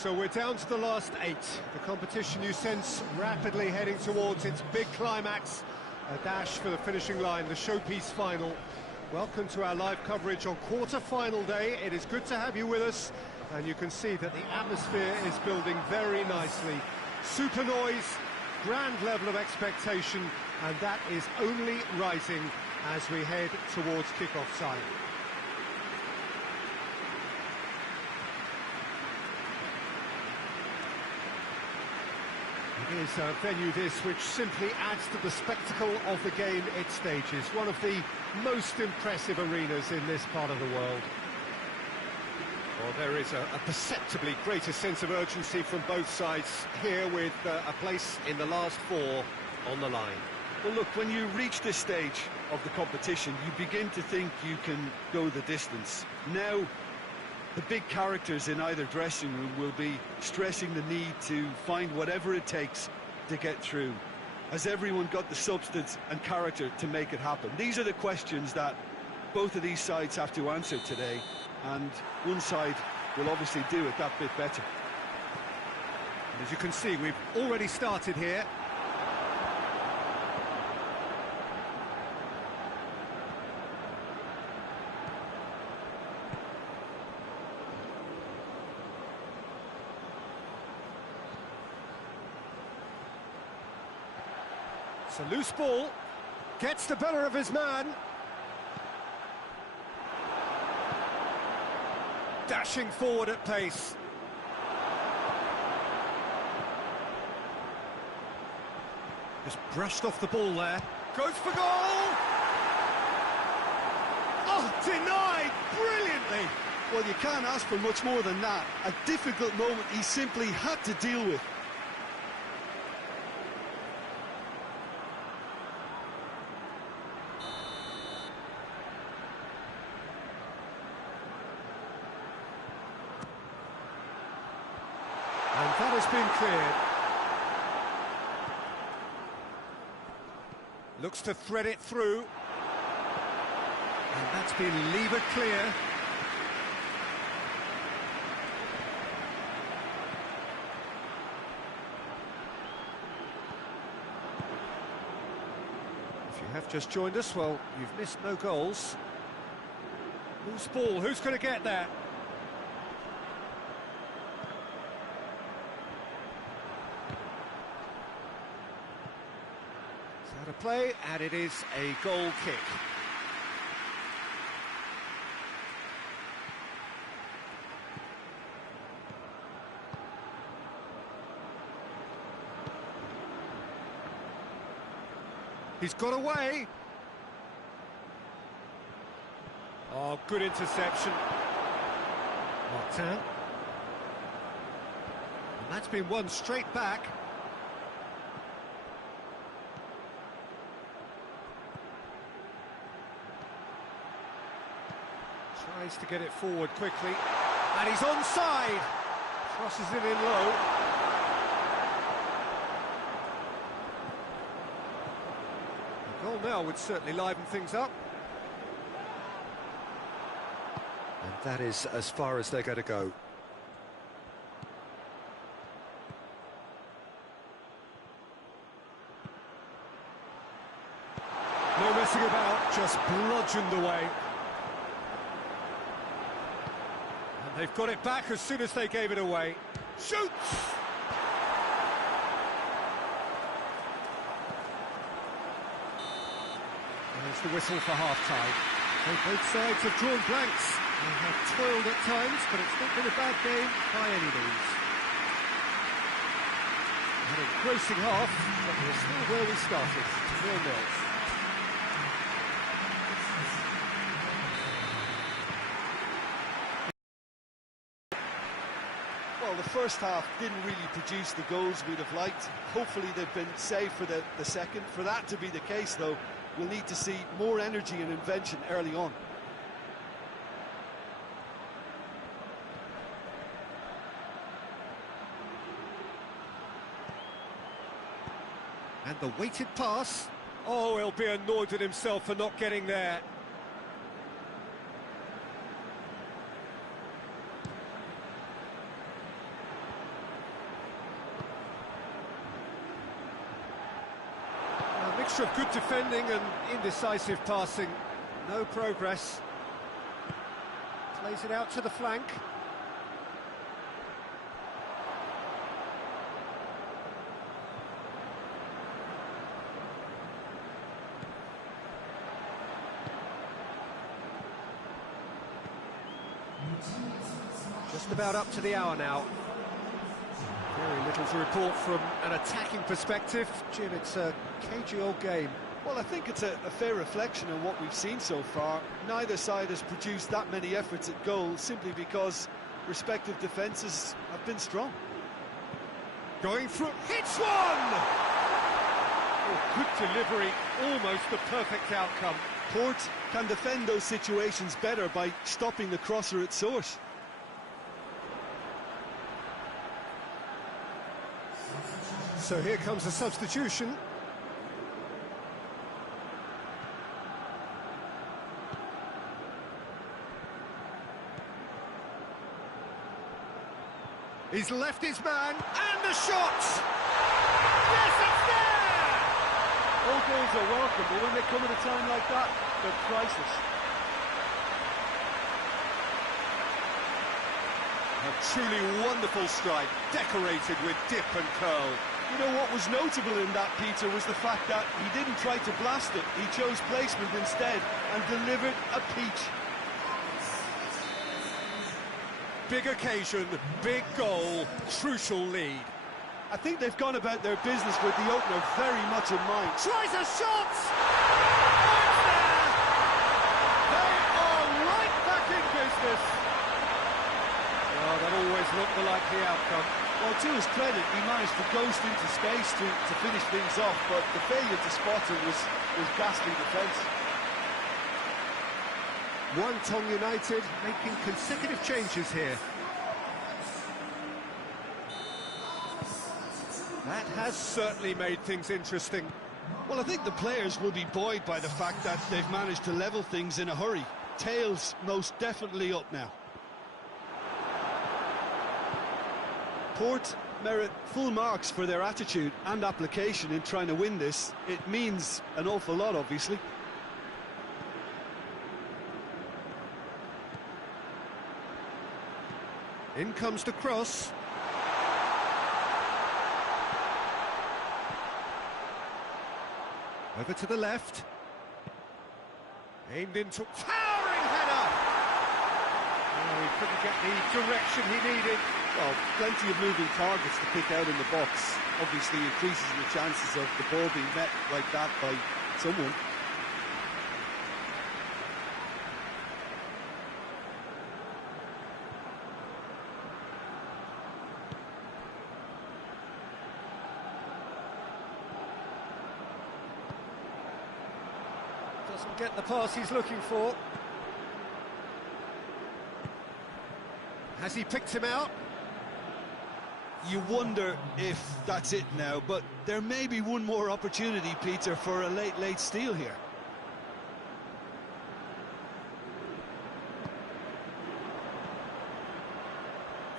So we're down to the last 8. The competition you sense rapidly heading towards its big climax. A dash for the finishing line, the showpiece final. Welcome to our live coverage on quarter-final day. It is good to have you with us, and you can see that the atmosphere is building very nicely. Super noise, grand level of expectation, and that is only rising as we head towards kick-off time. It is a venue this which simply adds to the spectacle of the game it stages. One of the most impressive arenas in this part of the world. Well, there is a perceptibly greater sense of urgency from both sides here, with a place in the last 4 on the line. Well, look, when you reach this stage of the competition, you begin to think you can go the distance. Now, the big characters in either dressing room will be stressing the need to find whatever it takes to get through. Has everyone got the substance and character to make it happen? These are the questions that both of these sides have to answer today, and one side will obviously do it that bit better. And as you can see, we've already started here. It's a loose ball, gets the better of his man. Dashing forward at pace. Just brushed off the ball there. Goes for goal! Oh, denied brilliantly! Well, you can't ask for much more than that. A difficult moment he simply had to deal with. And that has been cleared. Looks to thread it through. And that's been levered clear. If you have just joined us, well, you've missed no goals. Loose ball, who's going to get there? Out of play, and it is a goal kick. He's got away. Oh, good interception. MUANGTHONG. And that's been won straight back. Tries to get it forward quickly, and he's onside. Crosses it in low. The goal now would certainly liven things up. And that is as far as they're going to go. No messing about, just bludgeoned away. They've got it back as soon as they gave it away. Shoots! There's the whistle for half-time. Both sides have drawn blanks. They have toiled at times, but it's not been a bad game by any means. An engrossing half, but we're still where we started, 0-0. Well, the first half didn't really produce the goals we'd have liked. Hopefully they've been saved for the second. For that to be the case, though, we'll need to see more energy and invention early on. And the weighted pass. Oh, he'll be annoyed at himself for not getting there. mixture of good defending and indecisive passing. No progress. Plays it out to the flank. Just about up to the hour now. Very little to report from an attacking perspective. Jim, it's a cagey old game. Well, I think it's a fair reflection of what we've seen so far. Neither side has produced that many efforts at goal simply because respective defences have been strong. Going through, hits one! Oh, good delivery, almost the perfect outcome. Port can defend those situations better by stopping the crosser at source. So here comes a substitution. He's left his man, and the shot! Yes, it's there! All goals are welcome, but when they come at a time like that, they're priceless. A truly wonderful strike, decorated with dip and curl. You know what was notable in that, Peter, was the fact that he didn't try to blast it. He chose placement instead and delivered a peach. Big occasion, big goal, crucial lead. I think they've gone about their business with the opener very much in mind. Tries a shot! Oh, it's there! They are right back in business. Oh, that always looked the likely outcome. Well, to his credit, he managed to ghost into space to finish things off, but the failure to spot him was ghastly defence. MUANGTHONG United making consecutive changes here. That has certainly made things interesting. Well, I think the players will be buoyed by the fact that they've managed to level things in a hurry. Tails most definitely up now. Port merit full marks for their attitude and application in trying to win this. It means an awful lot, obviously. In comes the cross. Over to the left. Aimed into... Towering header! Oh, he couldn't get the direction he needed. Well, plenty of moving targets to pick out in the box. Obviously increases the chances of the ball being met like that by someone. Doesn't get the pass he's looking for. Has he picked him out? You wonder if that's it now, but there may be one more opportunity, Peter, for a late steal here.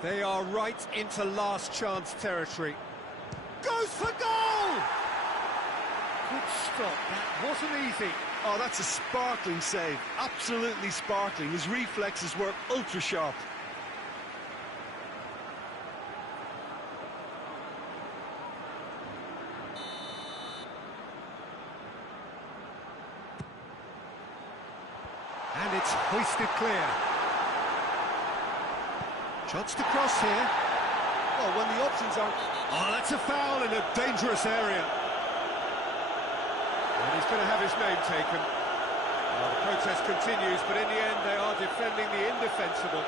They are right into last chance territory. Goes for goal! Good stop, that wasn't easy. Oh, that's a sparkling save, absolutely sparkling. His reflexes were ultra sharp. And it's hoisted clear. Chance to cross here. Well, when the options aren't... Oh, that's a foul in a dangerous area. And he's going to have his name taken. Well, the protest continues, but in the end they are defending the indefensible.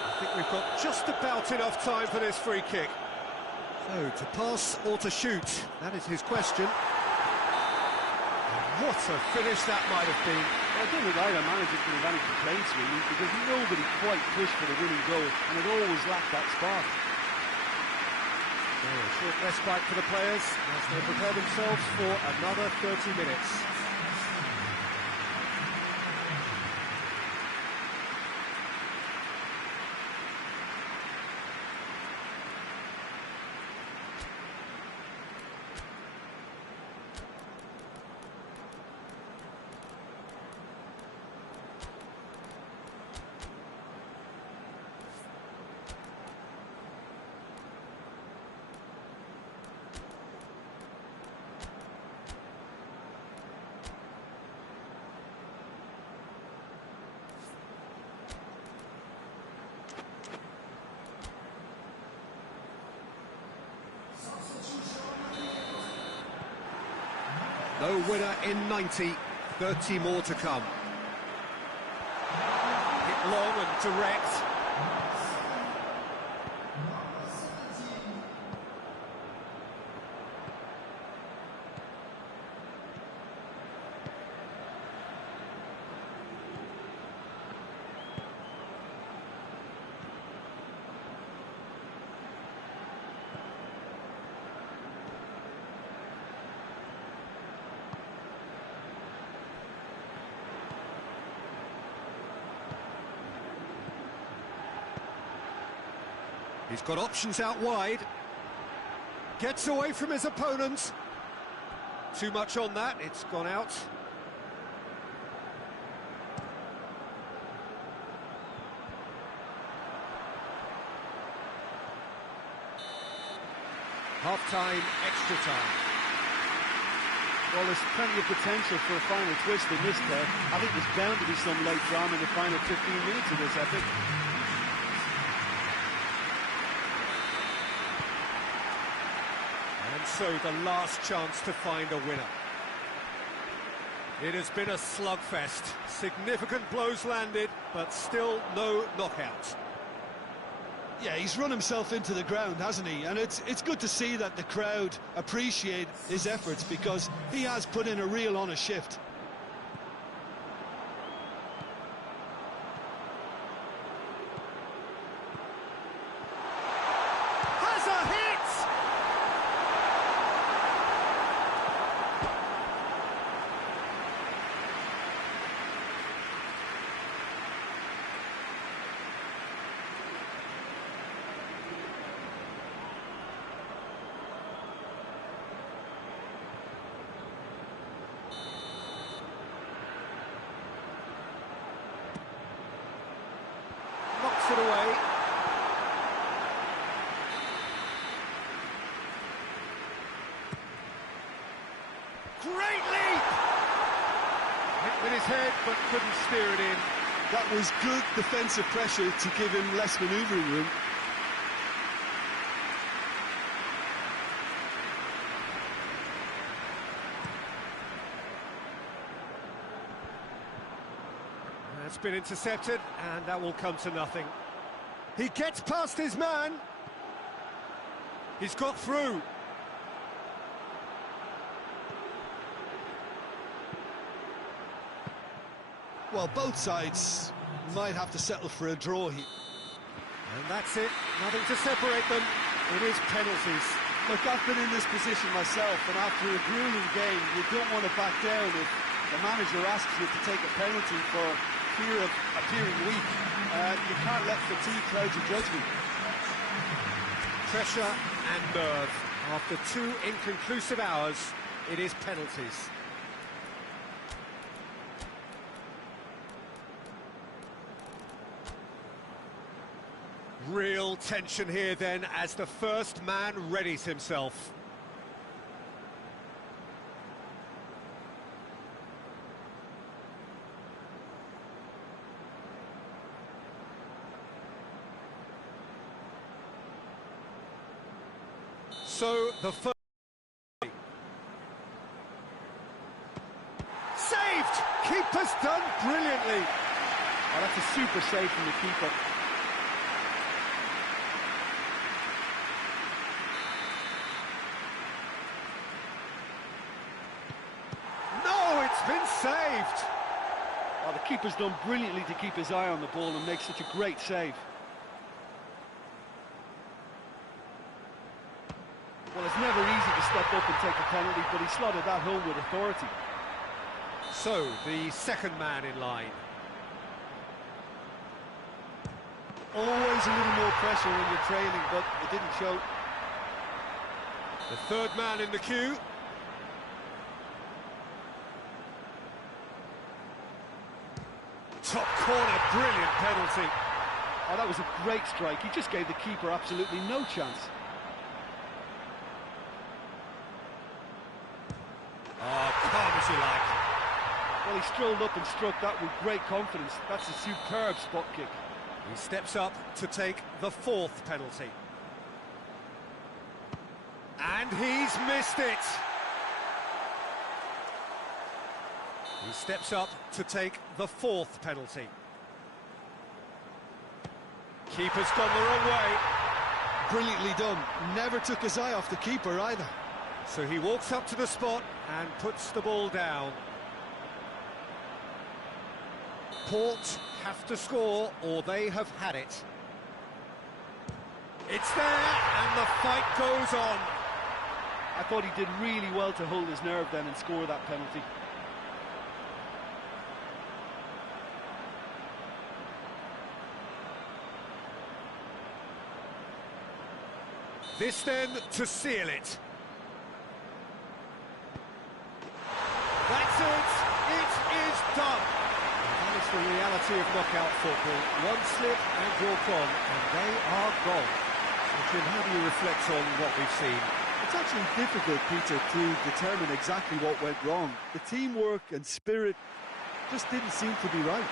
I think we've got just about enough time for this free kick. So, to pass or to shoot? That is his question. And what a finish that might have been. I don't think either manager can have any complaints, really, because nobody quite pushed for the winning goal, and it always lacked that spark. Short respite for the players as they prepare themselves for another 30 minutes. No winner in 90, 30 more to come. Hit long and direct. He's got options out wide. Gets away from his opponent. Too much on that, it's gone out. Half-time, extra time. Well, there's plenty of potential for a final twist in this there. I think there's bound to be some late drama in the final 15 minutes of this epic. So the last chance to find a winner. It has been a slugfest. Significant blows landed, but still no knockout. Yeah, he's run himself into the ground, hasn't he? And it's good to see that the crowd appreciate his efforts, because he has put in a real honest shift. It away. Great leap! Hit with his head, but couldn't steer it in. That was good defensive pressure to give him less manoeuvring room. That's been intercepted, and that will come to nothing. He gets past his man. He's got through. Well, both sides might have to settle for a draw here. And that's it. Nothing to separate them. It is penalties. Look, I've been in this position myself, and after a grueling game, you don't want to back down if the manager asks you to take a penalty for fear of appearing weak. You can't let fatigue cloud your judgment. Pressure and nerve. After 2 inconclusive hours, it is penalties. Real tension here then as the first man readies himself. So the first... Saved! Keeper's done brilliantly. Oh, that's a super save from the keeper. No, it's been saved. Oh, the keeper's done brilliantly to keep his eye on the ball and make such a great save. Well, it's never easy to step up and take a penalty, but he slotted that home with authority. So, the second man in line. Always a little more pressure when you're trailing, but it didn't show. The third man in the queue. Top corner, brilliant penalty. Oh, that was a great strike. He just gave the keeper absolutely no chance. Oh, calm as you like. Well, he strolled up and struck that with great confidence. That's a superb spot kick. He steps up to take the fourth penalty. And he's missed it. He steps up to take the fourth penalty. Keeper's gone the wrong way. Brilliantly done. Never took his eye off the keeper either. So he walks up to the spot and puts the ball down. Port have to score or they have had it. It's there and the fight goes on. I thought he did really well to hold his nerve then and score that penalty. This then to seal it. That's it! It is done! That is the reality of knockout football. One slip and you're gone, and they are gone. So Jim, how do you reflect on what we've seen? It's actually difficult, Peter, to determine exactly what went wrong. The teamwork and spirit just didn't seem to be right.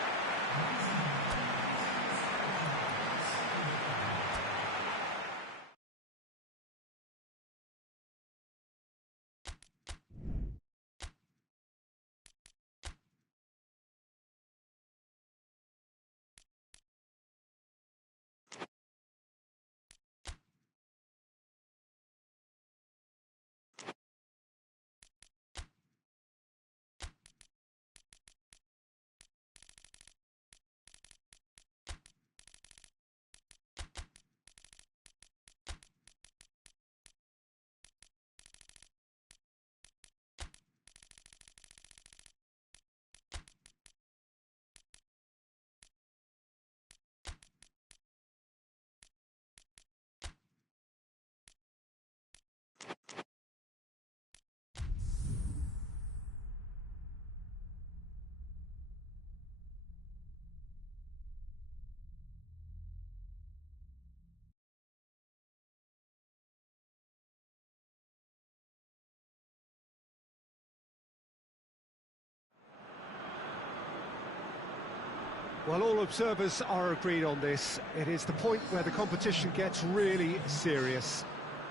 Well, all observers are agreed on this. It is the point where the competition gets really serious.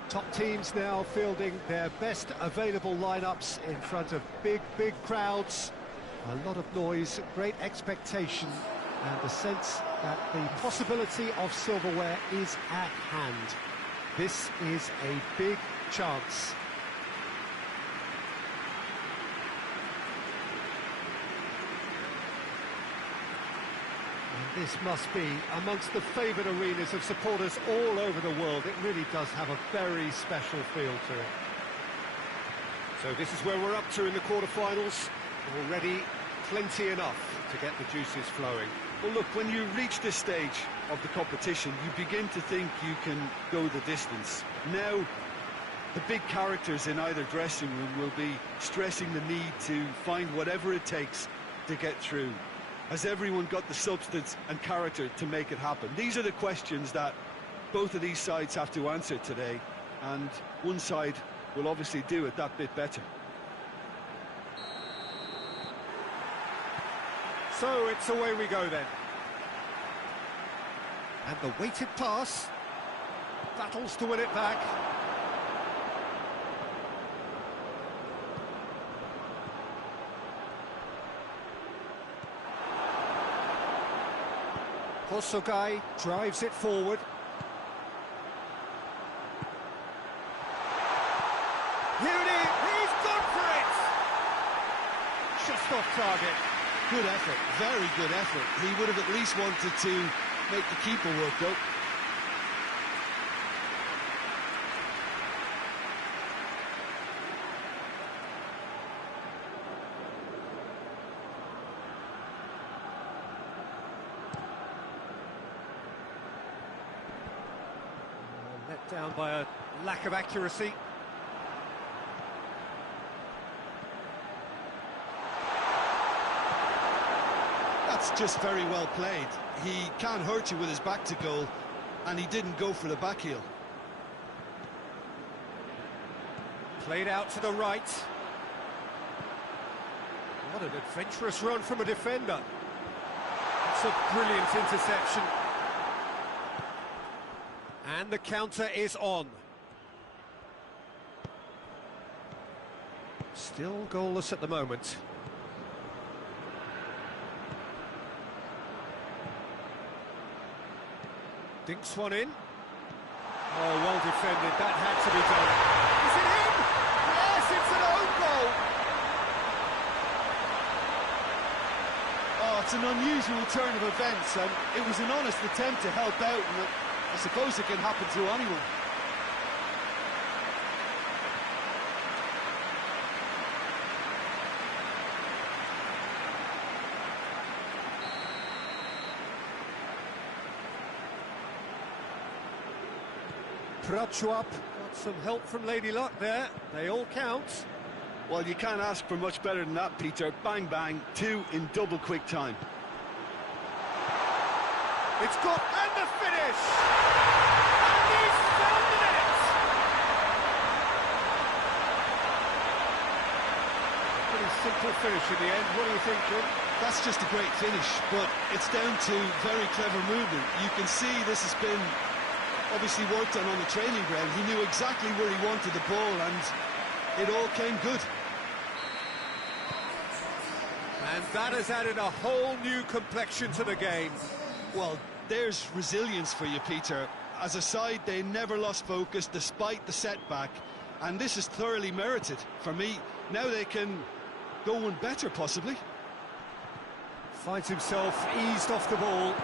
Top teams now fielding their best available lineups in front of big crowds. A lot of noise, great expectation, and the sense that the possibility of silverware is at hand. This is a big chance. This must be amongst the favoured arenas of supporters all over the world. It really does have a very special feel to it. So this is where we're up to in the quarterfinals. Already plenty enough to get the juices flowing. Well, look, when you reach this stage of the competition, you begin to think you can go the distance. Now, the big characters in either dressing room will be stressing the need to find whatever it takes to get through. Has everyone got the substance and character to make it happen? These are the questions that both of these sides have to answer today, and one side will obviously do it that bit better. So it's away we go then. And the weighted pass, battles to win it back. Hosogai drives it forward. Here it is, he's gone for it! Just off target. Good effort, very good effort. He would have at least wanted to make the keeper work, though. Let down by a lack of accuracy. That's just very well played. He can't hurt you with his back to goal, and he didn't go for the back heel. Played out to the right. What an adventurous run from a defender. It's a brilliant interception. And the counter is on. Still goalless at the moment. Dinks one in. Oh, well defended. That had to be done. Is it in? Yes, it's an own goal. Oh, it's an unusual turn of events, and it was an honest attempt to help out, and I suppose it can happen to anyone. Prachuap got some help from Lady Luck there. They all count. Well, you can't ask for much better than that, Peter. Bang, bang, 2 in double quick time. It's got, and the finish! And he's found the net! Pretty simple finish in the end. What do you think, Jim? That's just a great finish, but it's down to very clever movement. You can see this has been obviously worked on the training ground. He knew exactly where he wanted the ball, and it all came good. And that has added a whole new complexion to the game. Well, there's resilience for you, Peter. As a side, they never lost focus despite the setback, and this is thoroughly merited. For me, now they can go one better, possibly. Finds himself eased off the ball.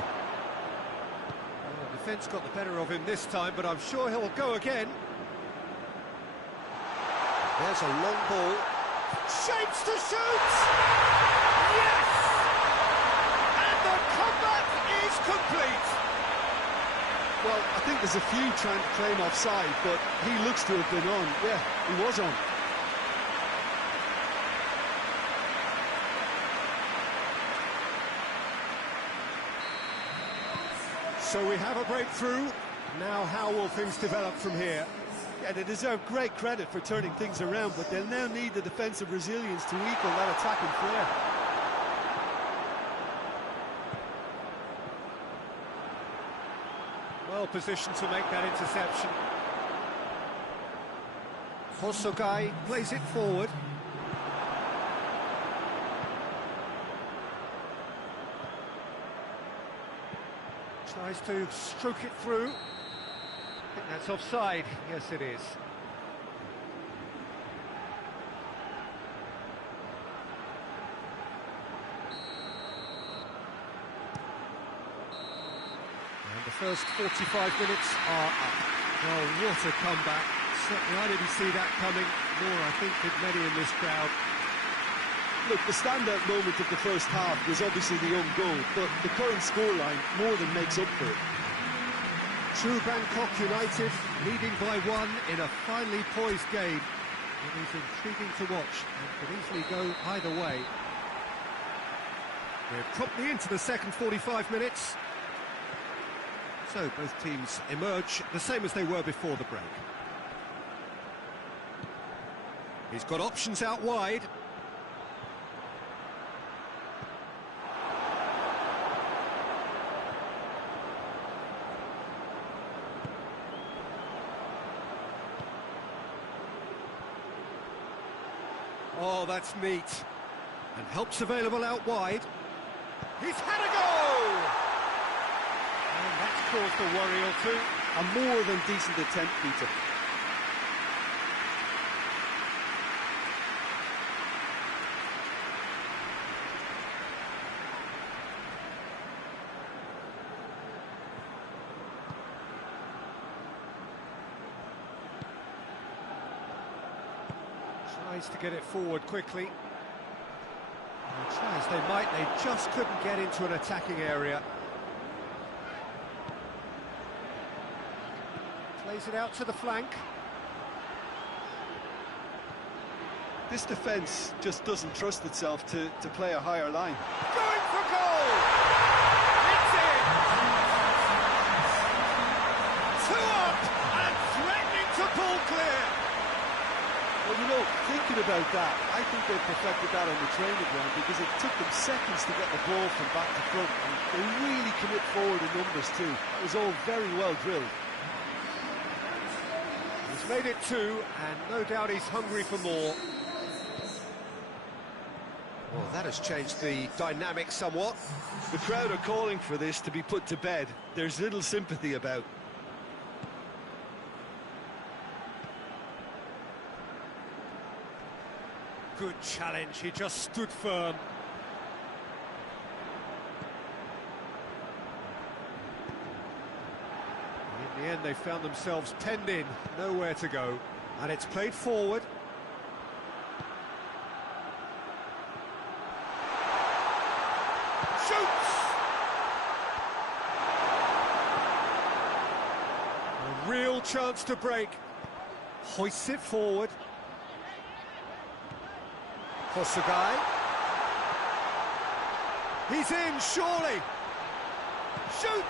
Defence got the better of him this time, but I'm sure he'll go again. There's a long ball. Shapes to shoot! Yes! And the comeback is complete! Well, I think there's a few trying to claim offside, but he looks to have been on. Yeah, he was on. So we have a breakthrough. Now how will things develop from here? Yeah, they deserve great credit for turning things around, but they'll now need the defensive resilience to equal that attacking flair. Well positioned to make that interception. Hosokai plays it forward. Tries to stroke it through. I think that's offside. Yes, it is. And the first 45 minutes are up. Oh, what a comeback. Certainly I didn't see that coming, nor I think did many in this crowd. Look, the standout moment of the first half was obviously the own goal, but the current scoreline more than makes up for it. True Bangkok United leading by 1 in a finely poised game. It is intriguing to watch and could easily go either way. We're promptly into the second 45 minutes. So both teams emerge the same as they were before the break. He's got options out wide. Oh, that's neat. And help's available out wide. He's had a go! And that's caused a worry or two. A more than decent attempt, Peter. Tries to get it forward quickly. They try as they might, they just couldn't get into an attacking area. Plays it out to the flank. This defence just doesn't trust itself to play a higher line. Going for goal! It's in! 2 up and threatening to pull clear. Well, you know, thinking about that, I think they perfected that on the training ground because it took them seconds to get the ball from back to front. And they really commit forward in numbers too. That was all very well drilled. He's made it 2, and no doubt he's hungry for more. Well, that has changed the dynamic somewhat. The crowd are calling for this to be put to bed. There's little sympathy about. Good challenge, he just stood firm. In the end, they found themselves penned in, nowhere to go. And it's played forward. Shoots! A real chance to break. Hoists it forward. Hosugai. He's in, surely. Shoots!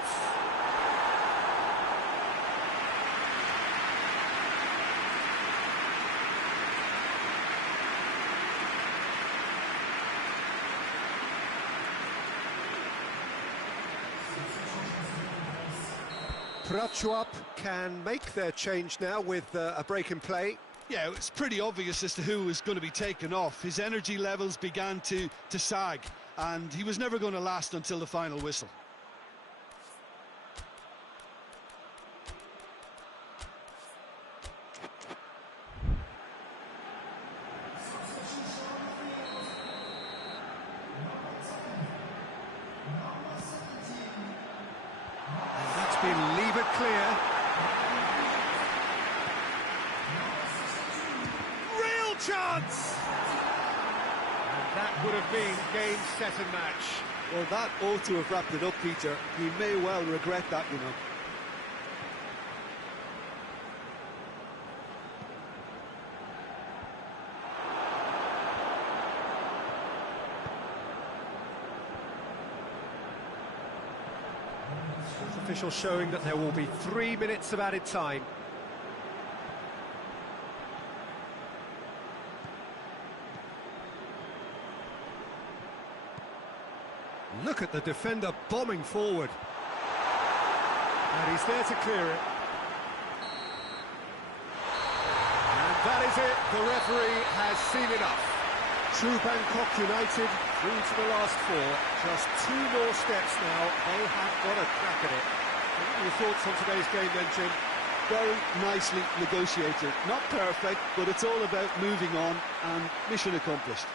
Prachuap can make their change now with a break in play. Yeah, it's pretty obvious as to who was going to be taken off. His energy levels began to sag, and he was never going to last until the final whistle. And that's been levered clear. Chance! And that would have been game, set and match. Well, that ought to have wrapped it up, Peter. He may well regret that, you know. Official showing that there will be 3 minutes of added time. Look at the defender bombing forward. And he's there to clear it. And that is it. The referee has seen enough. True Bangkok United through to the last 4. Just 2 more steps now. They have got a crack at it. What are your thoughts on today's game then, Jim? Very nicely negotiated. Not perfect, but it's all about moving on and mission accomplished.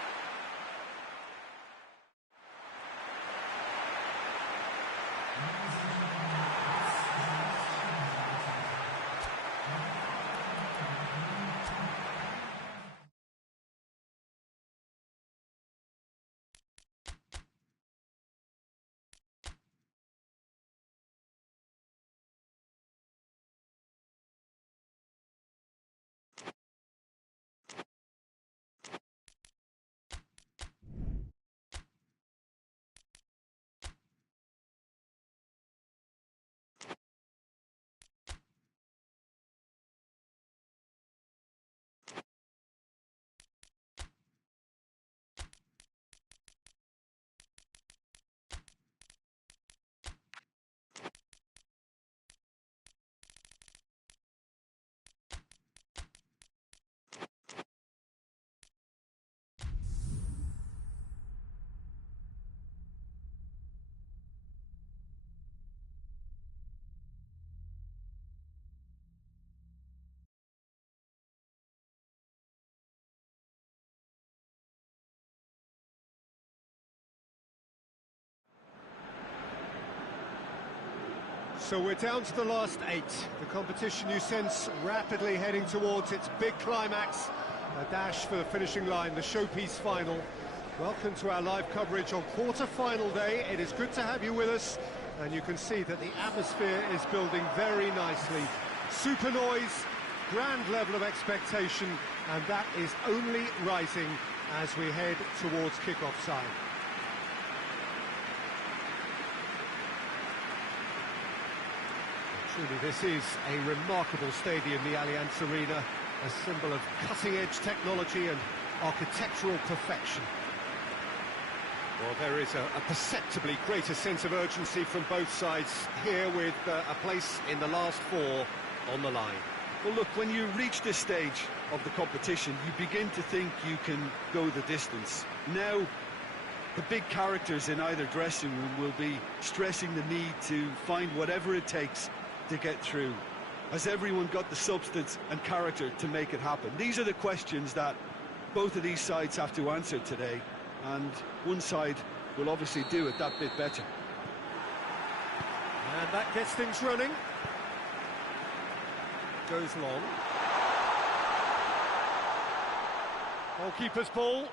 So we're down to the last 8. The competition you sense rapidly heading towards its big climax. A dash for the finishing line, the showpiece final. Welcome to our live coverage on quarter-final day. It is good to have you with us, and you can see that the atmosphere is building very nicely. Super noise, grand level of expectation, and that is only rising as we head towards kick-off time. Truly, this is a remarkable stadium, the Allianz Arena, a symbol of cutting-edge technology and architectural perfection. Well, there is a perceptibly greater sense of urgency from both sides here, with a place in the last 4 on the line. Well, look, when you reach this stage of the competition, you begin to think you can go the distance. Now, the big characters in either dressing room will be stressing the need to find whatever it takes to get through. Has everyone got the substance and character to make it happen? These are the questions that both of these sides have to answer today, and one side will obviously do it that bit better. And that gets things running. Goes long. Goalkeeper's ball.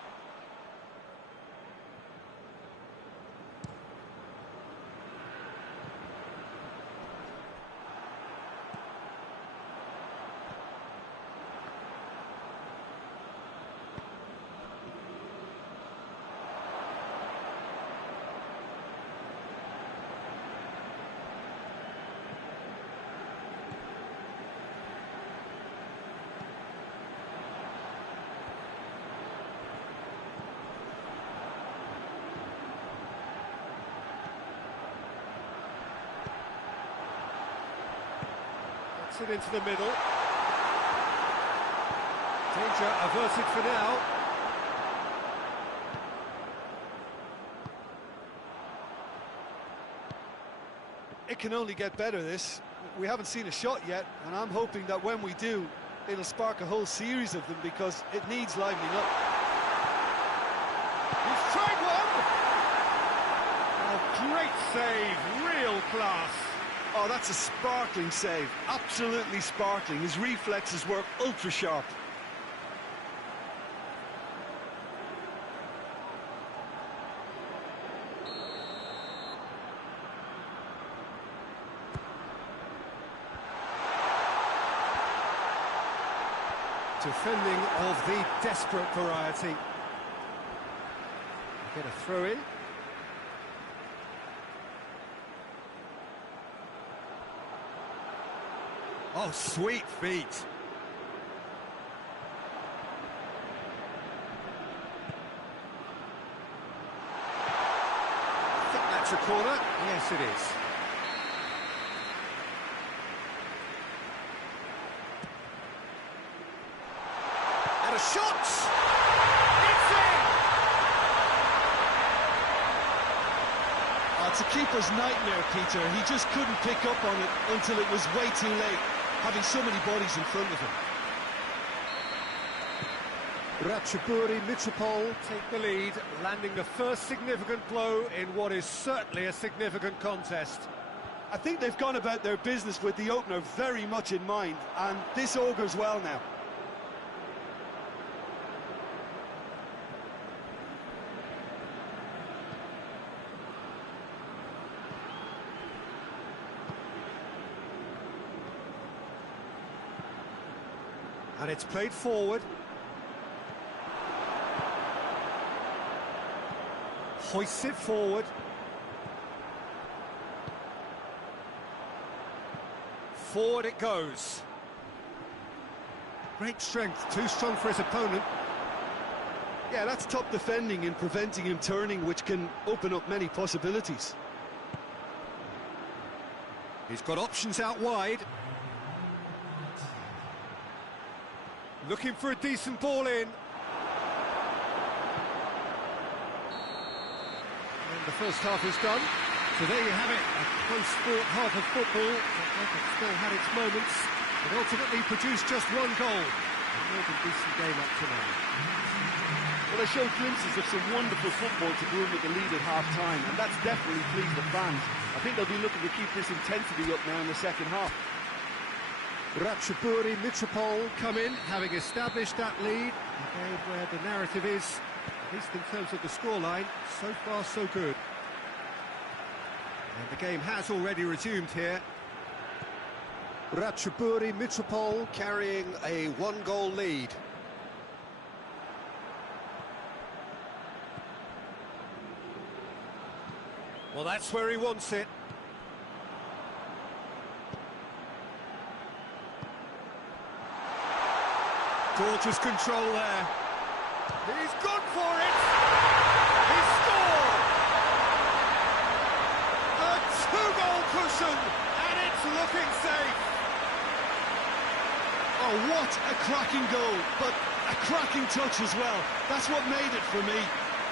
It into the middle. Danger averted for now. It can only get better, this. We haven't seen a shot yet, and I'm hoping that when we do, it'll spark a whole series of them, because it needs livening up. He's tried one! Oh, great save, real class. Oh, that's a sparkling save, absolutely sparkling. His reflexes were ultra sharp. Defending of the desperate variety. Get a throw in. Oh, sweet feet. I think that's a corner. Yes, it is. And a shot! It's in! It's a keeper's nightmare, Peter. He just couldn't pick up on it until it was way too late, having so many bodies in front of him. RATCHABURI MITRPHOL take the lead, landing the first significant blow in what is certainly a significant contest. I think they've gone about their business with the opener very much in mind, and this augurs well now. And it's played forward. Hoists it forward. Forward it goes. Great strength, too strong for his opponent. Yeah, that's top defending and preventing him turning, which can open up many possibilities. He's got options out wide. Looking for a decent ball in. And the first half is done. So there you have it, a close-fought half of football. It still had its moments, but ultimately produced just one goal. A more than decent game up to now. Well, they showed glimpses of some wonderful football to go in with the lead at half-time, and that's definitely pleased the fans. I think they'll be looking to keep this intensity up now in the second half. RATCHABURI MITRPHOL come in, having established that lead. Again, where the narrative is, at least in terms of the scoreline, so far so good. And the game has already resumed here. RATCHABURI MITRPHOL carrying a one-goal lead. Well, that's where he wants it. Gorgeous control there. He's gone for it! He scored! A two-goal cushion, and it's looking safe. Oh, what a cracking goal, but a cracking touch as well. That's what made it for me.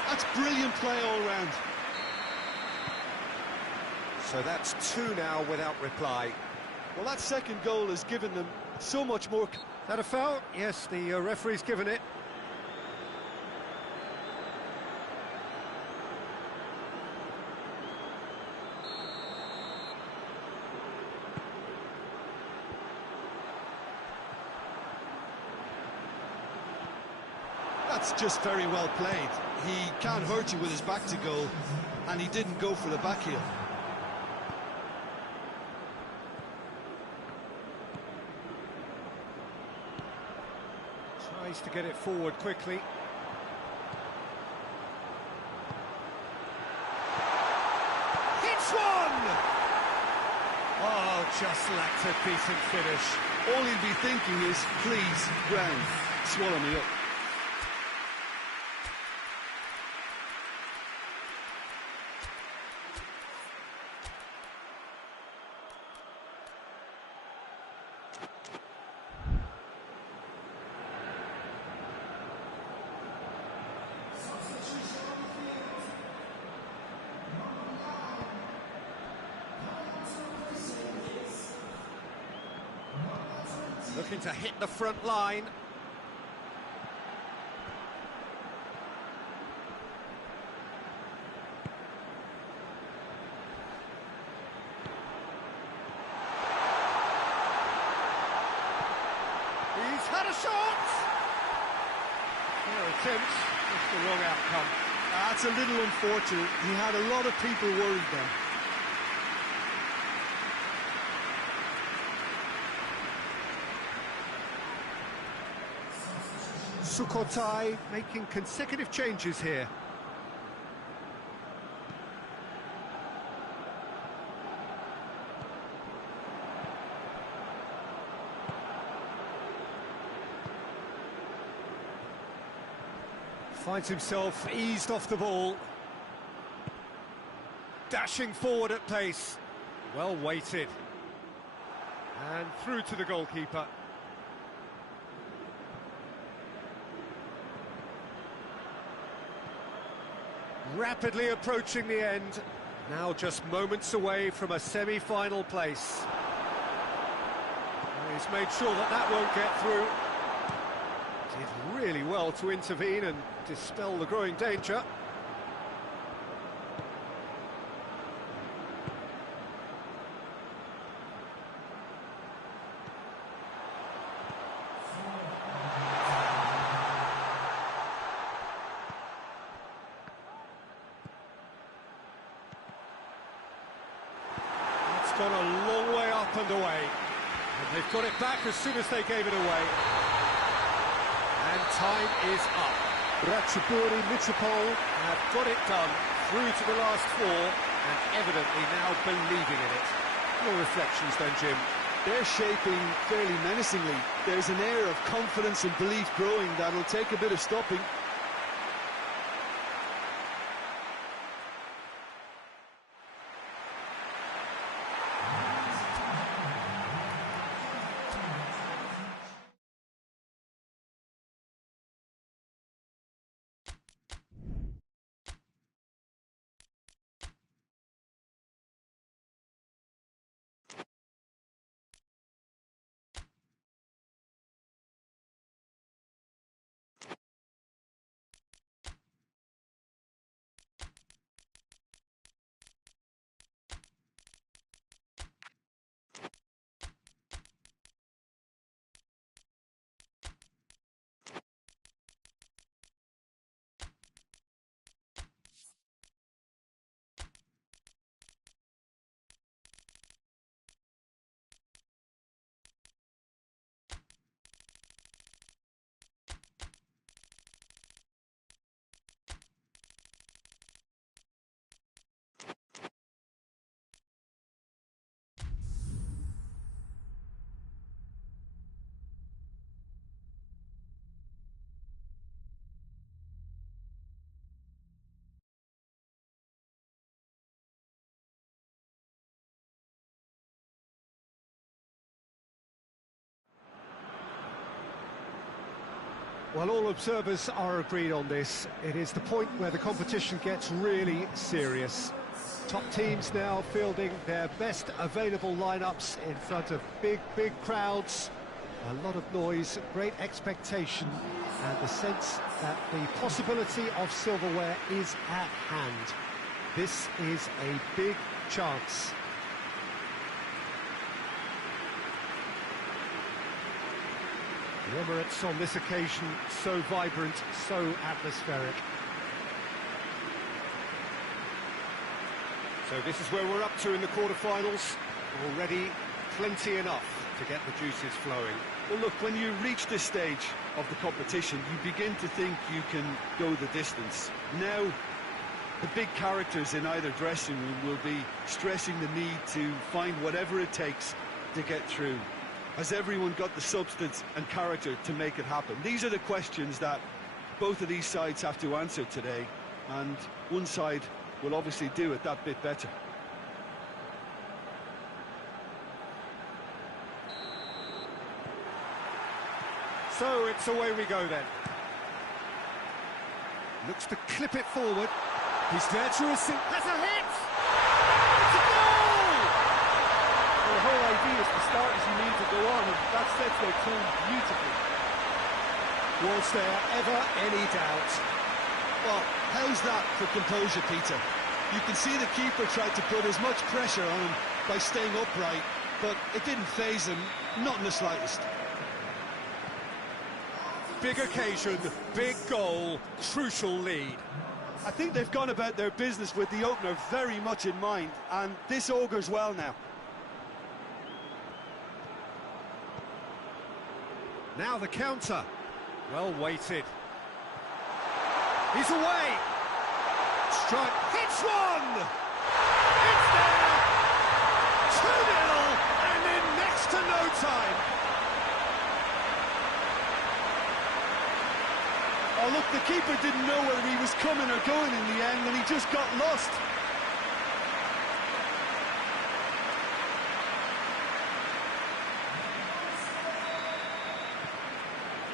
That's brilliant play all round. So that's 2 now without reply. Well, that second goal has given them so much more. That a foul? Yes, the referee's given it. That's just very well played. He can't hurt you with his back to goal, and he didn't go for the back heel. Tries to get it forward quickly. Hits one! Oh, just lacked a decent finish. All he'll be thinking is, please, ground, swallow me up. Looking to hit the front line. He's had a shot! Fair attempt, just the wrong outcome. That's a little unfortunate. He had a lot of people worried there. Sukhothai making consecutive changes here. Finds himself eased off the ball. Dashing forward at pace. Well weighted. And through to the goalkeeper. Rapidly approaching the end, now just moments away from a semi-final place. He's made sure that that won't get through. Did really well to intervene and dispel the growing danger. Gone a long way up and away, and they've got it back as soon as they gave it away. And time is up. RATCHABURI, MITRPHOL have got it done through to the last 4, and evidently now believing in it. Your reflections then, Jim? They're shaping fairly menacingly. There's an air of confidence and belief growing that'll take a bit of stopping. Well, all observers are agreed on this. It is the point where the competition gets really serious. Top teams now fielding their best available lineups in front of big crowds. A lot of noise, great expectation, and the sense that the possibility of silverware is at hand. This is a big chance. The Emirates on this occasion so vibrant, so atmospheric. So this is where we're up to in the quarterfinals. Already plenty enough to get the juices flowing. Well, look, when you reach this stage of the competition, you begin to think you can go the distance. Now, the big characters in either dressing room will be stressing the need to find whatever it takes to get through. Has everyone got the substance and character to make it happen? These are the questions that both of these sides have to answer today, and one side will obviously do it that bit better. So it's away we go then. Looks to clip it forward. He's there to receive. That's a hit! It's a goal! Well, the whole idea is to start as you need to go on, and that sets their tone beautifully. Was there ever any doubt? Well, how's that for composure, Peter? You can see the keeper tried to put as much pressure on him by staying upright, but it didn't faze him, not in the slightest. Big occasion, big goal, crucial lead. I think they've gone about their business with the opener very much in mind, and this augurs well now. Now the counter. Well weighted. He's away. Strike. Hits one! It's there! 2-0, and in next to no time. Oh, look, the keeper didn't know whether he was coming or going in the end, and he just got lost.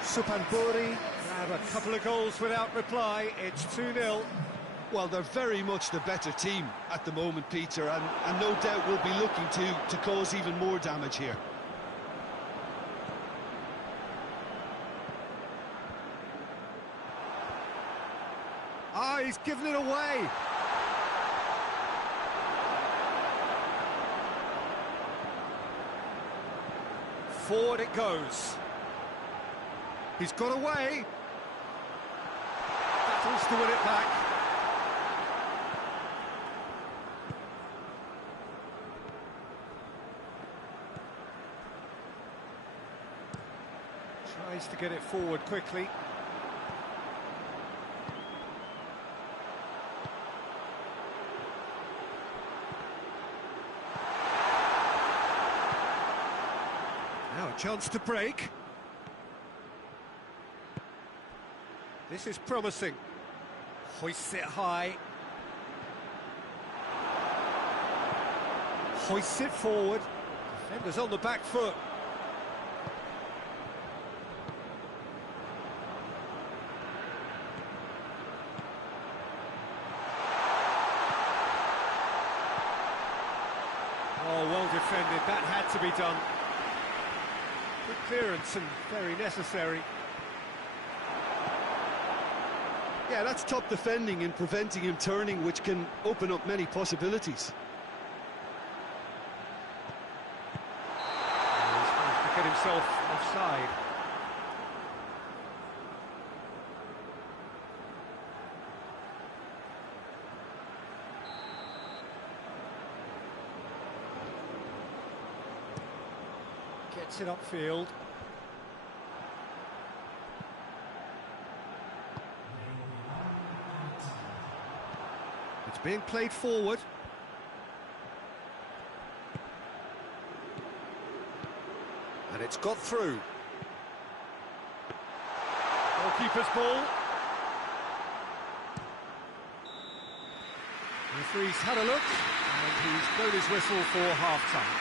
SUPHANBURI have a couple of goals without reply. It's 2-0. Well, they're very much the better team at the moment, Peter, and no doubt will be looking to cause even more damage here. Ah, he's given it away. Forward it goes. He's got away. Battles to win it back. Tries to get it forward quickly. Now a chance to break. This is promising. Hoists it high. Hoists it forward. Defenders on the back foot. Oh, well defended. That had to be done. Good clearance and very necessary. Yeah, that's top defending and preventing him turning, which can open up many possibilities. He's managed to get himself offside. Gets it upfield. It's being played forward. And it's got through. Goalkeeper's ball. The referee's had a look, and he's blown his whistle for half-time.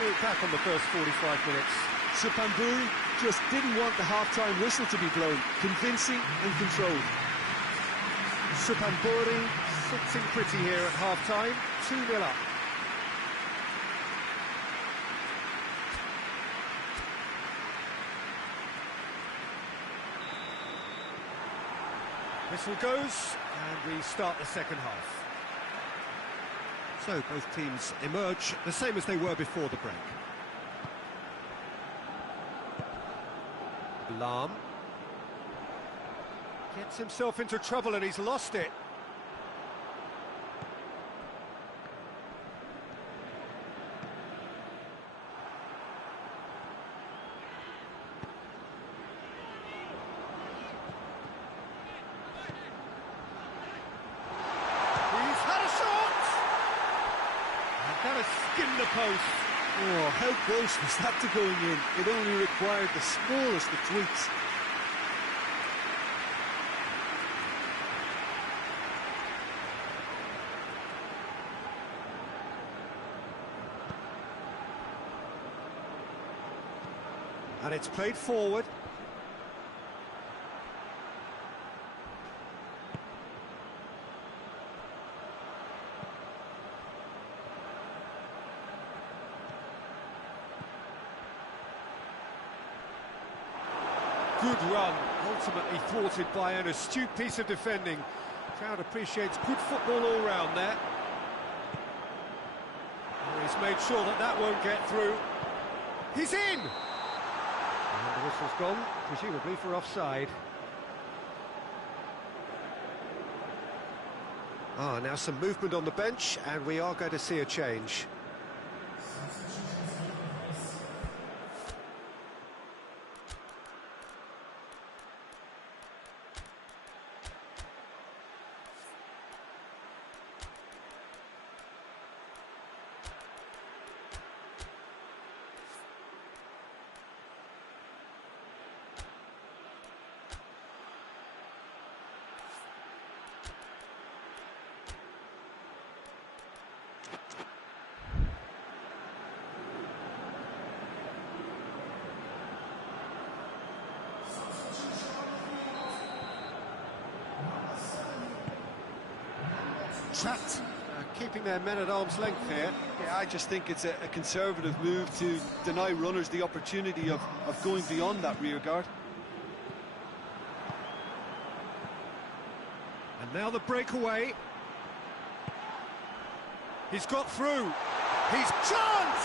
Do it back on the first 45 minutes. SUPHANBURI just didn't want the half-time whistle to be blown. Convincing and controlled. SUPHANBURI sitting pretty here at half-time, 2-0 up. Whistle goes, and we start the second half. So both teams emerge the same as they were before the break. Lam gets himself into trouble and he's lost it. The post. Oh, how close was that to going in? It only required the smallest of tweaks. And it's played forward. Good run, ultimately thwarted by an astute piece of defending. Crowd appreciates good football all round there. Oh, he's made sure that that won't get through. He's in! And the whistle's gone, presumably for offside. Now some movement on the bench, and we are going to see a change. Trapped, keeping their men at arm's length here. Yeah, I just think it's a conservative move to deny runners the opportunity of going beyond that rear guard. And now the breakaway. He's got through. He's chance!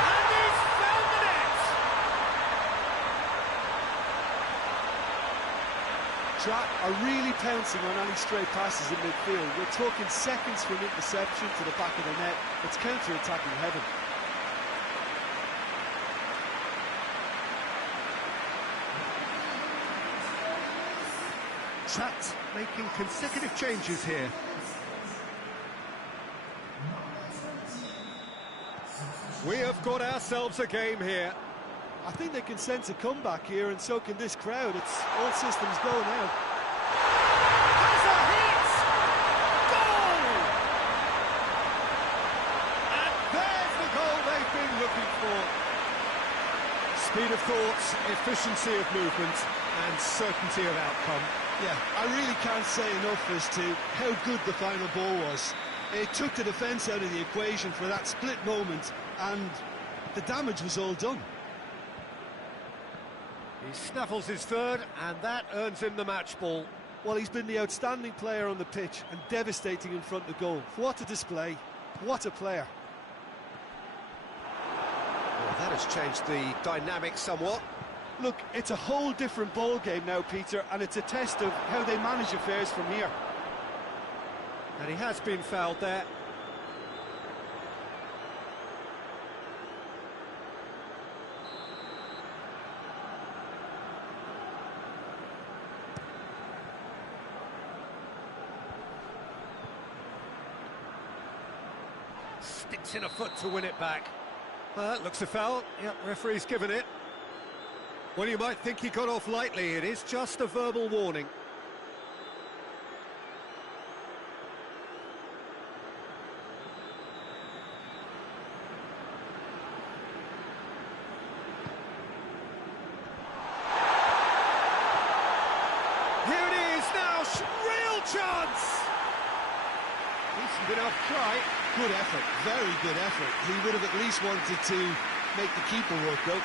And he's found the net! Trap are really pouncing on any stray passes in midfield. We're talking seconds from interception to the back of the net. It's counter-attacking heaven. Trapped, making consecutive changes here. We have got ourselves a game here. I think they can sense a comeback here, and so can this crowd. It's all systems go now. There's a hit! Goal! And there's the goal they've been looking for. Speed of thought, efficiency of movement, and certainty of outcome. Yeah, I really can't say enough as to how good the final ball was. It took the defence out of the equation for that split moment, and the damage was all done. He snaffles his third, and that earns him the match ball. Well, he's been the outstanding player on the pitch and devastating in front of goal. What a display, what a player. Well, that has changed the dynamic somewhat. Look, it's a whole different ball game now, Peter, and it's a test of how they manage affairs from here. And he has been fouled there. Sticks in a foot to win it back. Well, that looks a foul. Yep, referee's given it. Well, you might think he got off lightly. It is just a verbal warning. chance! Decent enough try. Good effort, very good effort. He would have at least wanted to make the keeper work, though.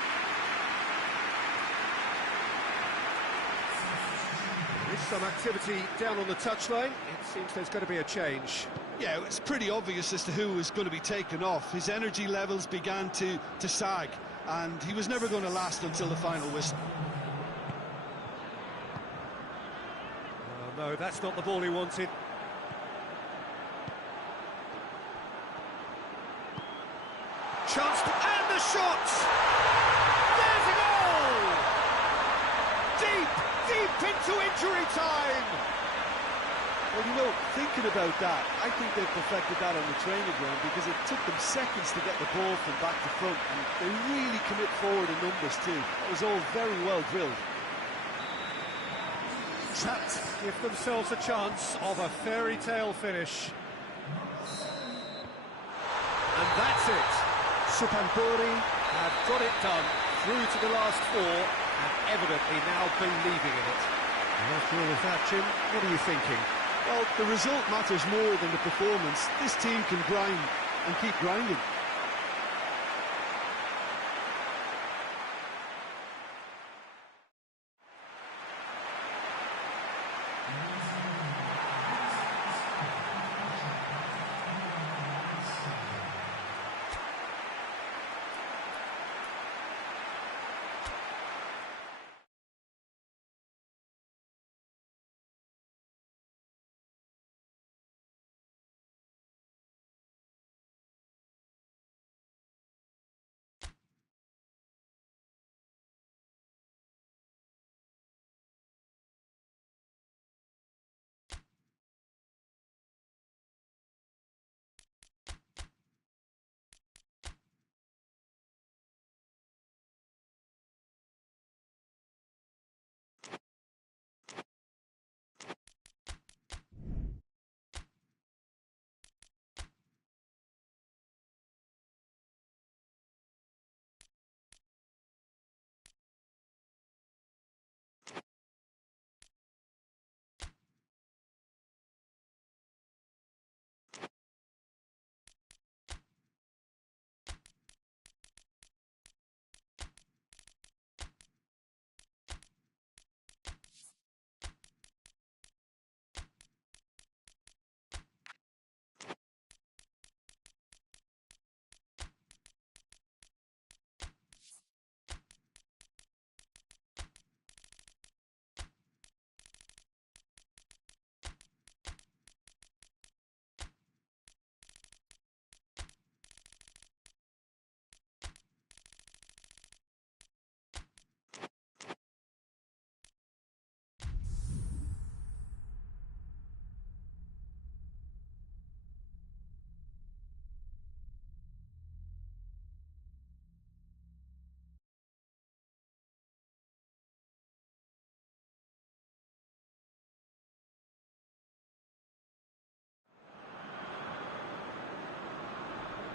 There's some activity down on the touchline. It seems there's going to be a change. Yeah, it's pretty obvious as to who was going to be taken off. His energy levels began to sag, and he was never going to last until the final whistle. No, that's not the ball he wanted. Chance to, and the shot! There's a goal! Deep into injury time! Well, you know, thinking about that, I think they've perfected that on the training ground because it took them seconds to get the ball from back to front, and they really commit forward in numbers too. That was all very well drilled. Trapped, give themselves a chance of a fairy tale finish. And that's it. SUPHANBURI have got it done through to the last four and evidently now believing in it. And after all of that, Jim, what are you thinking? Well, the result matters more than the performance. This team can grind and keep grinding.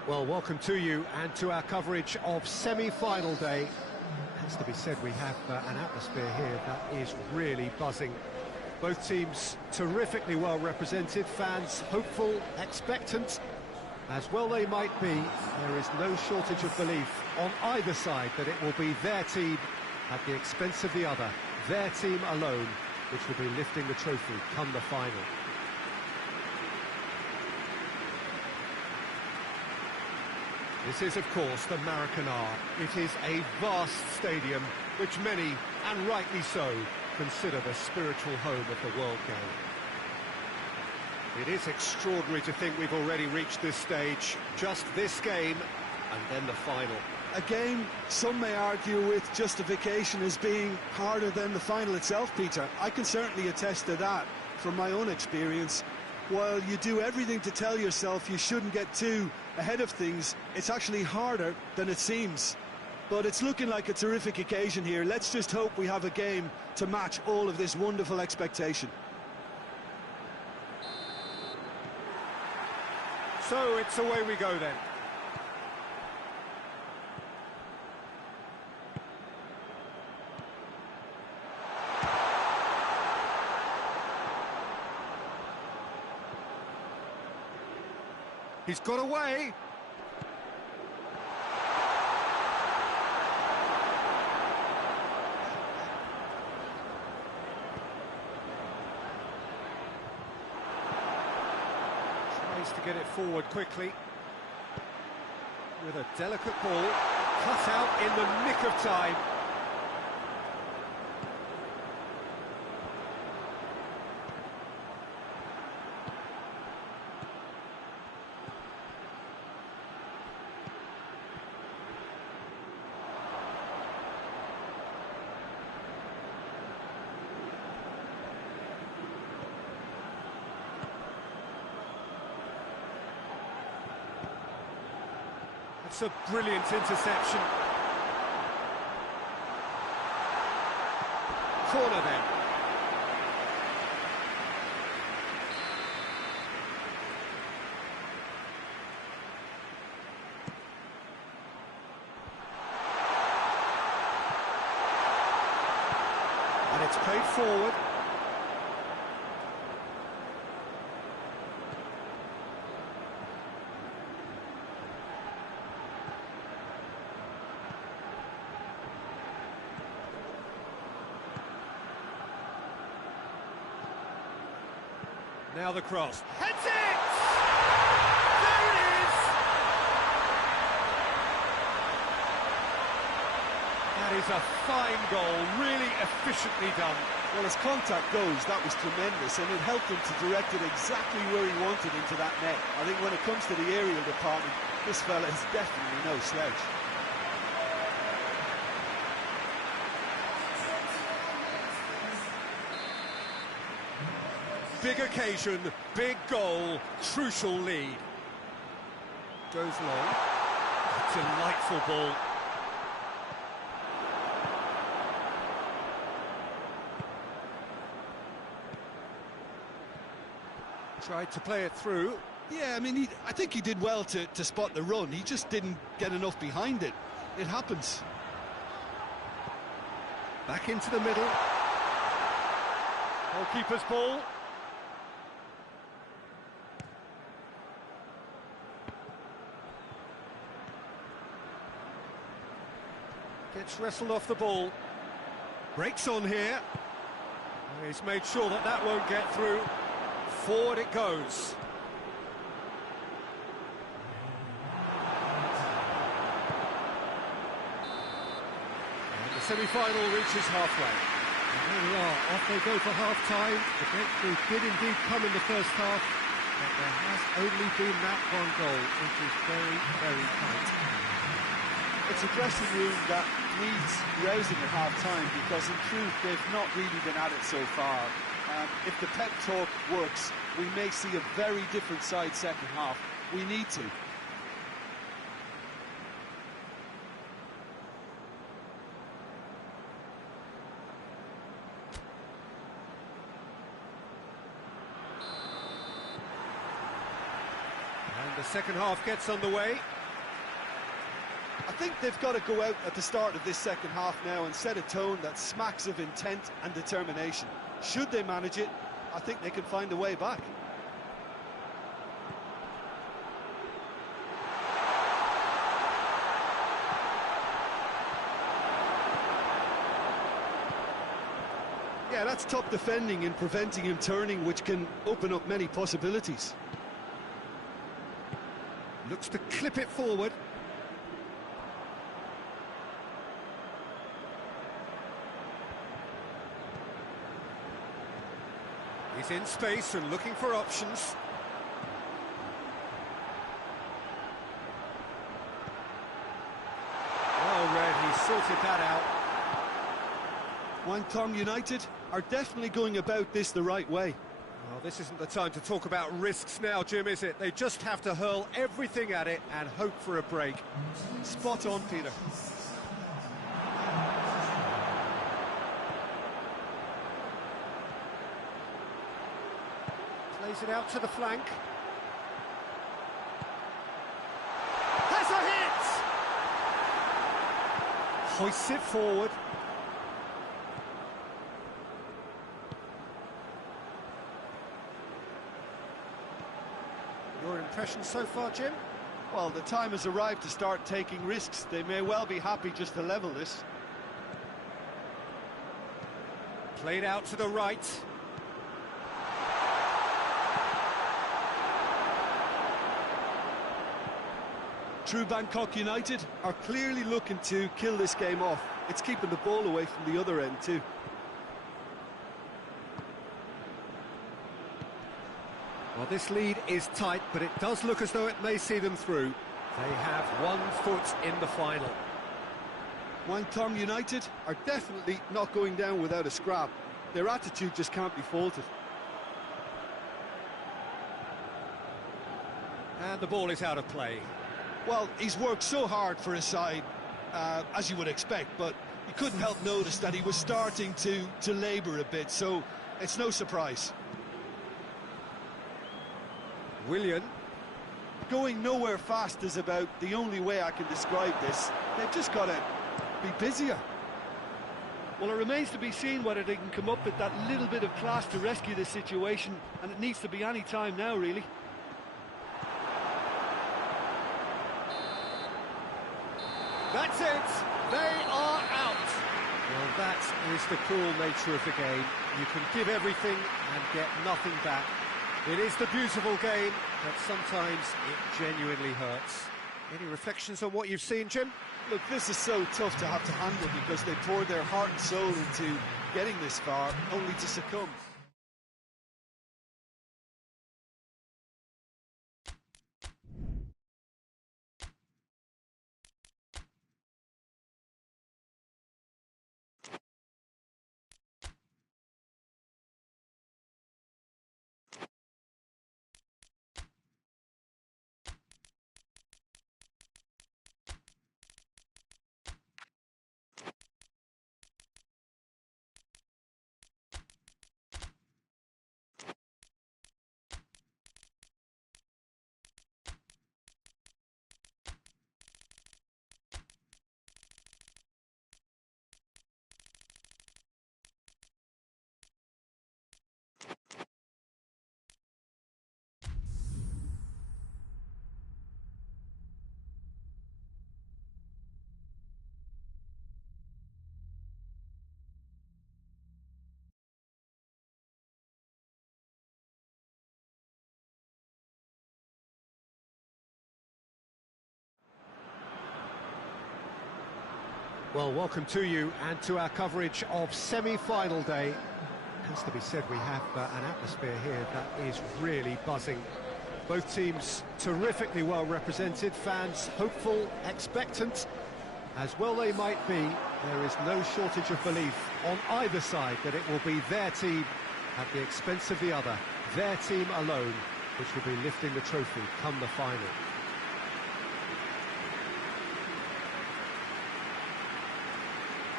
Well, welcome to you and to our coverage of semi-final day. It has to be said, we have an atmosphere here that is really buzzing. Both teams terrifically well represented, fans hopeful, expectant. As well they might be, there is no shortage of belief on either side that it will be their team at the expense of the other, their team alone, which will be lifting the trophy come the final. This is, of course, the Maracanã. It is a vast stadium, which many, and rightly so, consider the spiritual home of the world game. It is extraordinary to think we've already reached this stage, just this game, and then the final. A game some may argue with justification as being harder than the final itself, Peter. I can certainly attest to that from my own experience. While you do everything to tell yourself you shouldn't get too ahead of things, it's actually harder than it seems. But it's looking like a terrific occasion here. Let's just hope we have a game to match all of this wonderful expectation. So it's away we go then. He's got away. Tries to get it forward quickly. With a delicate ball, cut out in the nick of time. It's a brilliant interception. Corner then. And it's played forward. Now the cross. Heads it! There it is! That is a fine goal, really efficiently done. Well, as contact goes, that was tremendous, and it helped him to direct it exactly where he wanted into that net. I think when it comes to the aerial department, this fella is definitely no slouch. Big occasion, big goal, crucial lead. Goes long. Delightful ball. Tried to play it through. Yeah, I mean, I think he did well to spot the run. He just didn't get enough behind it. It happens. Back into the middle. Goalkeeper's ball. Gets wrestled off the ball. Breaks on here. He's made sure that that won't get through. Forward it goes. And the semi-final reaches halfway. And there we are, off they go for half-time. The breakthrough did indeed come in the first half, but there has only been that one goal, which is very, very tight. It's a dressing room that needs rousing at half-time, because in truth they've not really been at it so far. If the pep talk works, we may see a very different side second half. We need to. And the second half gets underway. I think they've got to go out at the start of this second half now and set a tone that smacks of intent and determination. Should they manage it, I think they can find a way back. Yeah, that's top defending and preventing him turning, which can open up many possibilities. Looks to clip it forward. He's in space and looking for options. Well read, he sorted that out. MUANGTHONG United are definitely going about this the right way. Well, this isn't the time to talk about risks now, Jim, is it? They just have to hurl everything at it and hope for a break. Spot on, Peter. Plays it out to the flank. Has a hit! Hoists it forward. Your impressions so far, Jim? Well, the time has arrived to start taking risks. They may well be happy just to level this. Played out to the right. True Bangkok United are clearly looking to kill this game off. It's keeping the ball away from the other end too. Well, this lead is tight, but it does look as though it may see them through. They have 1 foot in the final. MUANGTHONG United are definitely not going down without a scrap. Their attitude just can't be faulted. And the ball is out of play. Well, he's worked so hard for his side, as you would expect, but you couldn't help notice that he was starting to labour a bit, so it's no surprise. Willian. Going nowhere fast is about the only way I can describe this. They've just got to be busier. Well, it remains to be seen whether they can come up with that little bit of class to rescue this situation, and it needs to be any time now, really. That's it! They are out! Well, that is the cruel nature of the game. You can give everything and get nothing back. It is the beautiful game, but sometimes it genuinely hurts. Any reflections on what you've seen, Jim? Look, this is so tough to have to handle because they poured their heart and soul into getting this far, only to succumb. Well, welcome to you and to our coverage of semi-final day. It has to be said, we have an atmosphere here that is really buzzing. Both teams terrifically well represented, fans hopeful, expectant. As well they might be, there is no shortage of belief on either side that it will be their team at the expense of the other, their team alone, which will be lifting the trophy come the final.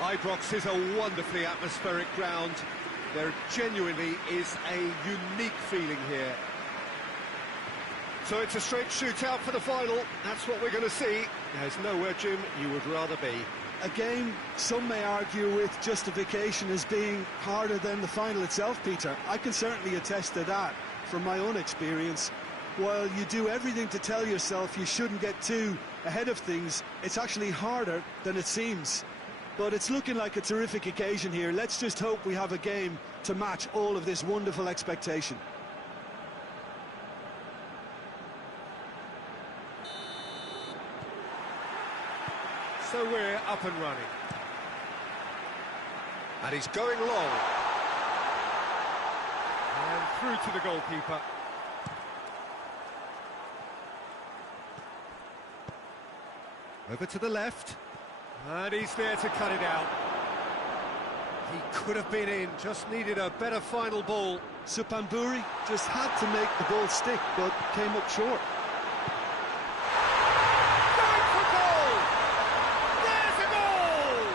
Ibrox is a wonderfully atmospheric ground. There genuinely is a unique feeling here. So it's a straight shootout for the final. That's what we're going to see. There's nowhere, Jim, you would rather be. A game some may argue with justification as being harder than the final itself, Peter. I can certainly attest to that from my own experience. While you do everything to tell yourself you shouldn't get too ahead of things, it's actually harder than it seems. But it's looking like a terrific occasion here. Let's just hope we have a game to match all of this wonderful expectation. So we're up and running. And he's going long. And through to the goalkeeper. Over to the left. And he's there to cut it out. He could have been in, just needed a better final ball. SUPHANBURI just had to make the ball stick, but came up short. Going for goal! There's a goal!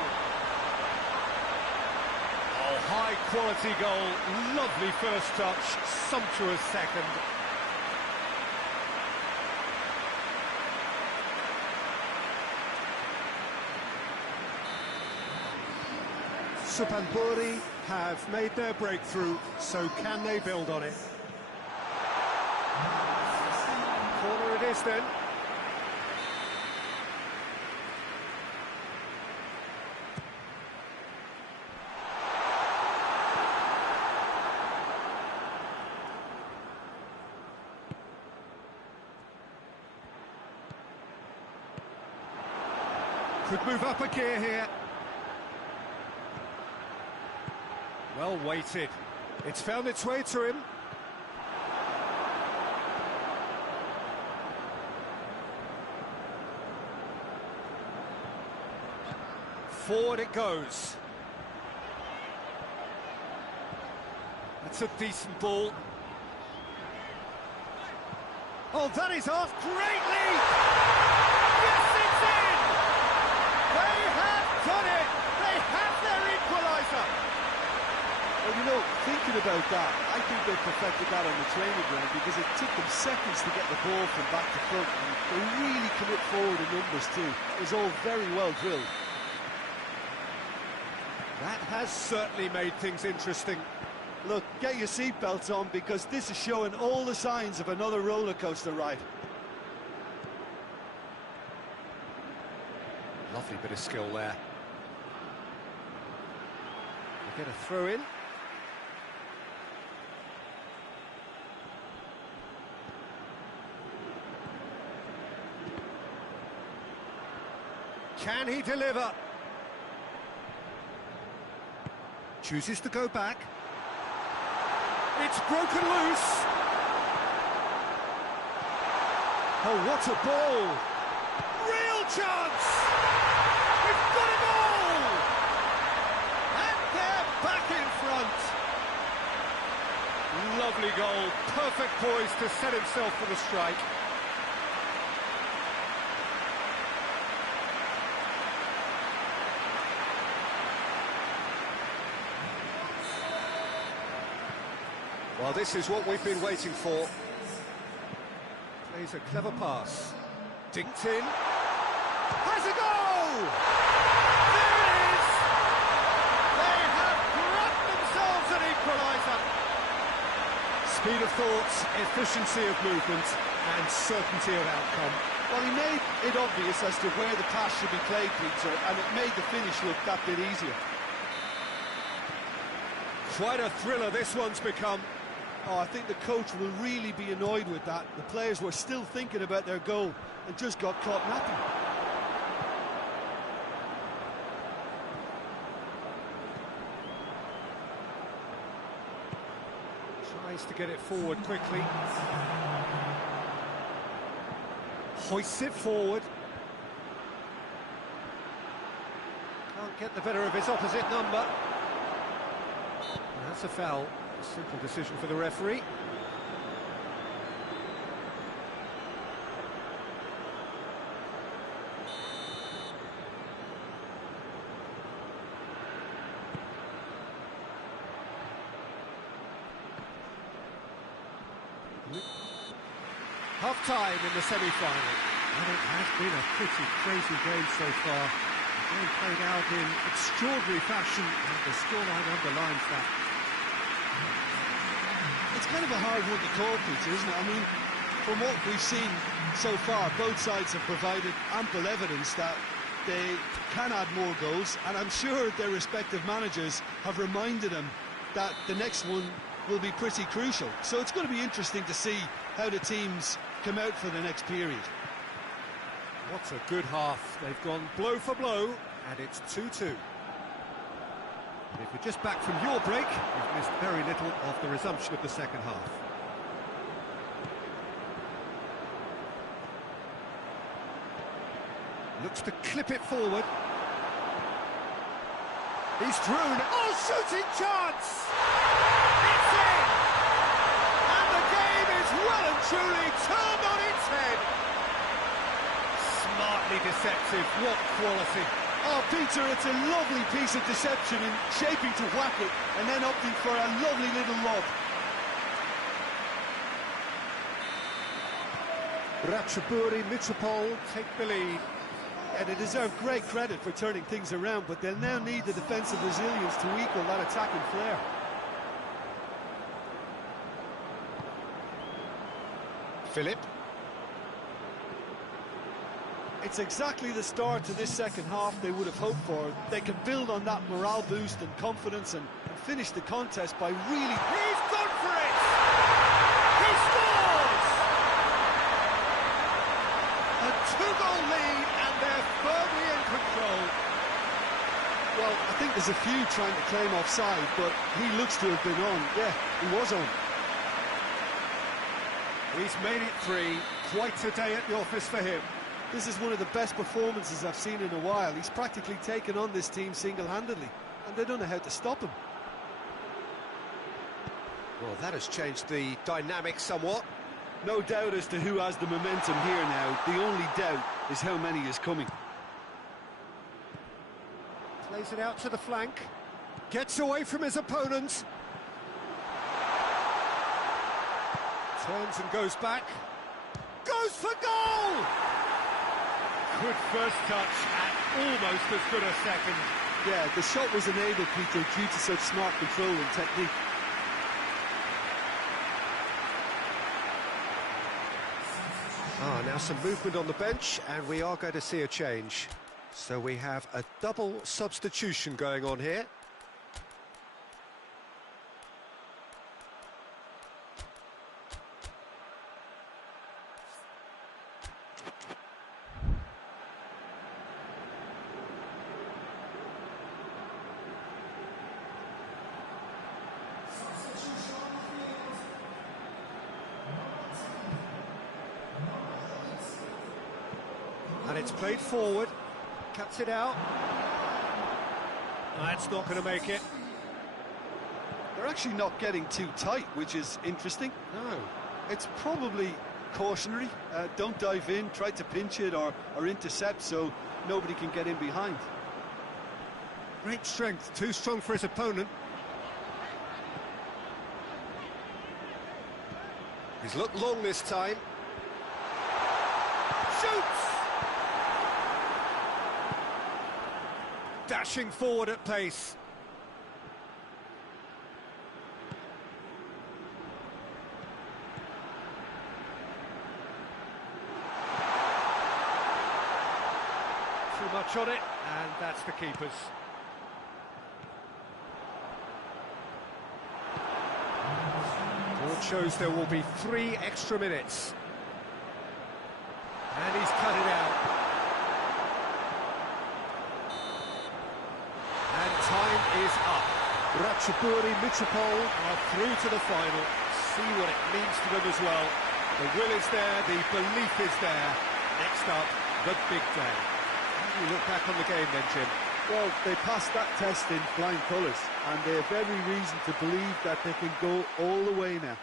Oh, high-quality goal, lovely first touch, sumptuous second. SUPHANBURI have made their breakthrough, so can they build on it? Corner it is then. Could move up a gear here. Well weighted. It's found its way to him. Forward it goes. That's a decent ball. Oh, that is off greatly! Yes, it's in! They have done it! They have their equaliser! Well, you know, thinking about that, I think they perfected that on the training ground because it took them seconds to get the ball from back to front, and they really commit forward in numbers too. It was all very well drilled. That has certainly made things interesting. Look, get your seatbelts on because this is showing all the signs of another roller coaster ride. Lovely bit of skill there. We'll get a throw in. Can he deliver? Chooses to go back. It's broken loose. Oh, what a ball! Real chance! We've got a goal! And they're back in front. Lovely goal. Perfect poise to set himself for the strike. Well, this is what we've been waiting for. Plays a clever pass. Dinked in. Has a goal! There it is! They have grabbed themselves an equaliser. Speed of thought, efficiency of movement, and certainty of outcome. Well, he made it obvious as to where the pass should be played, Peter, and it made the finish look that bit easier. Quite a thriller this one's become. Oh, I think the coach will really be annoyed with that. The players were still thinking about their goal and just got caught napping. Tries to get it forward quickly. Hoists it forward. Can't get the better of his opposite number. And that's a foul. A simple decision for the referee. Half-time in the semi-final. And it has been a pretty crazy game so far. The game played out in extraordinary fashion, and the scoreline underlines that. It's kind of a hard one to call, Peter, isn't it? I mean, from what we've seen so far, both sides have provided ample evidence that they can add more goals, and I'm sure their respective managers have reminded them that the next one will be pretty crucial. So it's going to be interesting to see how the teams come out for the next period. What a good half. They've gone blow for blow, and it's 2-2. And if you're just back from your break, you've missed very little of the resumption of the second half. Looks to clip it forward. He's through. Oh, shooting chance! It's in! And the game is well and truly turned on its head. Smartly deceptive. What quality. Oh, Peter, it's a lovely piece of deception in shaping to whack it and then opting for a lovely little lob. RATCHABURI, MITRPHOL take the lead. And they deserve great credit for turning things around, but they'll now need the defensive resilience to equal that attacking flair. Philip. It's exactly the start to this second half they would have hoped for. They can build on that morale boost and confidence and finish the contest by really... He's gone for it! He scores! A two-goal lead, and they're firmly in control. Well, I think there's a few trying to claim offside, but he looks to have been on. Yeah, he was on. He's made it 3. Quite a day at the office for him. This is one of the best performances I've seen in a while. He's practically taken on this team single-handedly, and they don't know how to stop him. Well, that has changed the dynamic somewhat. No doubt as to who has the momentum here now. The only doubt is how many is coming. Plays it out to the flank. Gets away from his opponent. Turns and goes back. Goes for goal! Good first touch and almost as good a second. Yeah, the shot was enabled, Peter, due to such smart control and technique. Now some movement on the bench, and we are going to see a change. So we have a double substitution going on here. And it's played forward, cuts it out. That's not going to make it. They're actually not getting too tight, which is interesting. No. It's probably cautionary. Don't dive in, try to pinch it or intercept so nobody can get in behind. Great strength, too strong for his opponent. He's looked long this time. Shoots! Dashing forward at pace. Too much on it, and that's the keeper's. Board shows there will be 3 extra minutes. And he's cut it out. And time is up. Ratchaburi, MITRPHOL are through to the final. See what it means to them as well. The will is there, the belief is there. Next up, the big day. How do you look back on the game then, Jim? Well, they passed that test in flying colours, and they have every reason to believe that they can go all the way now.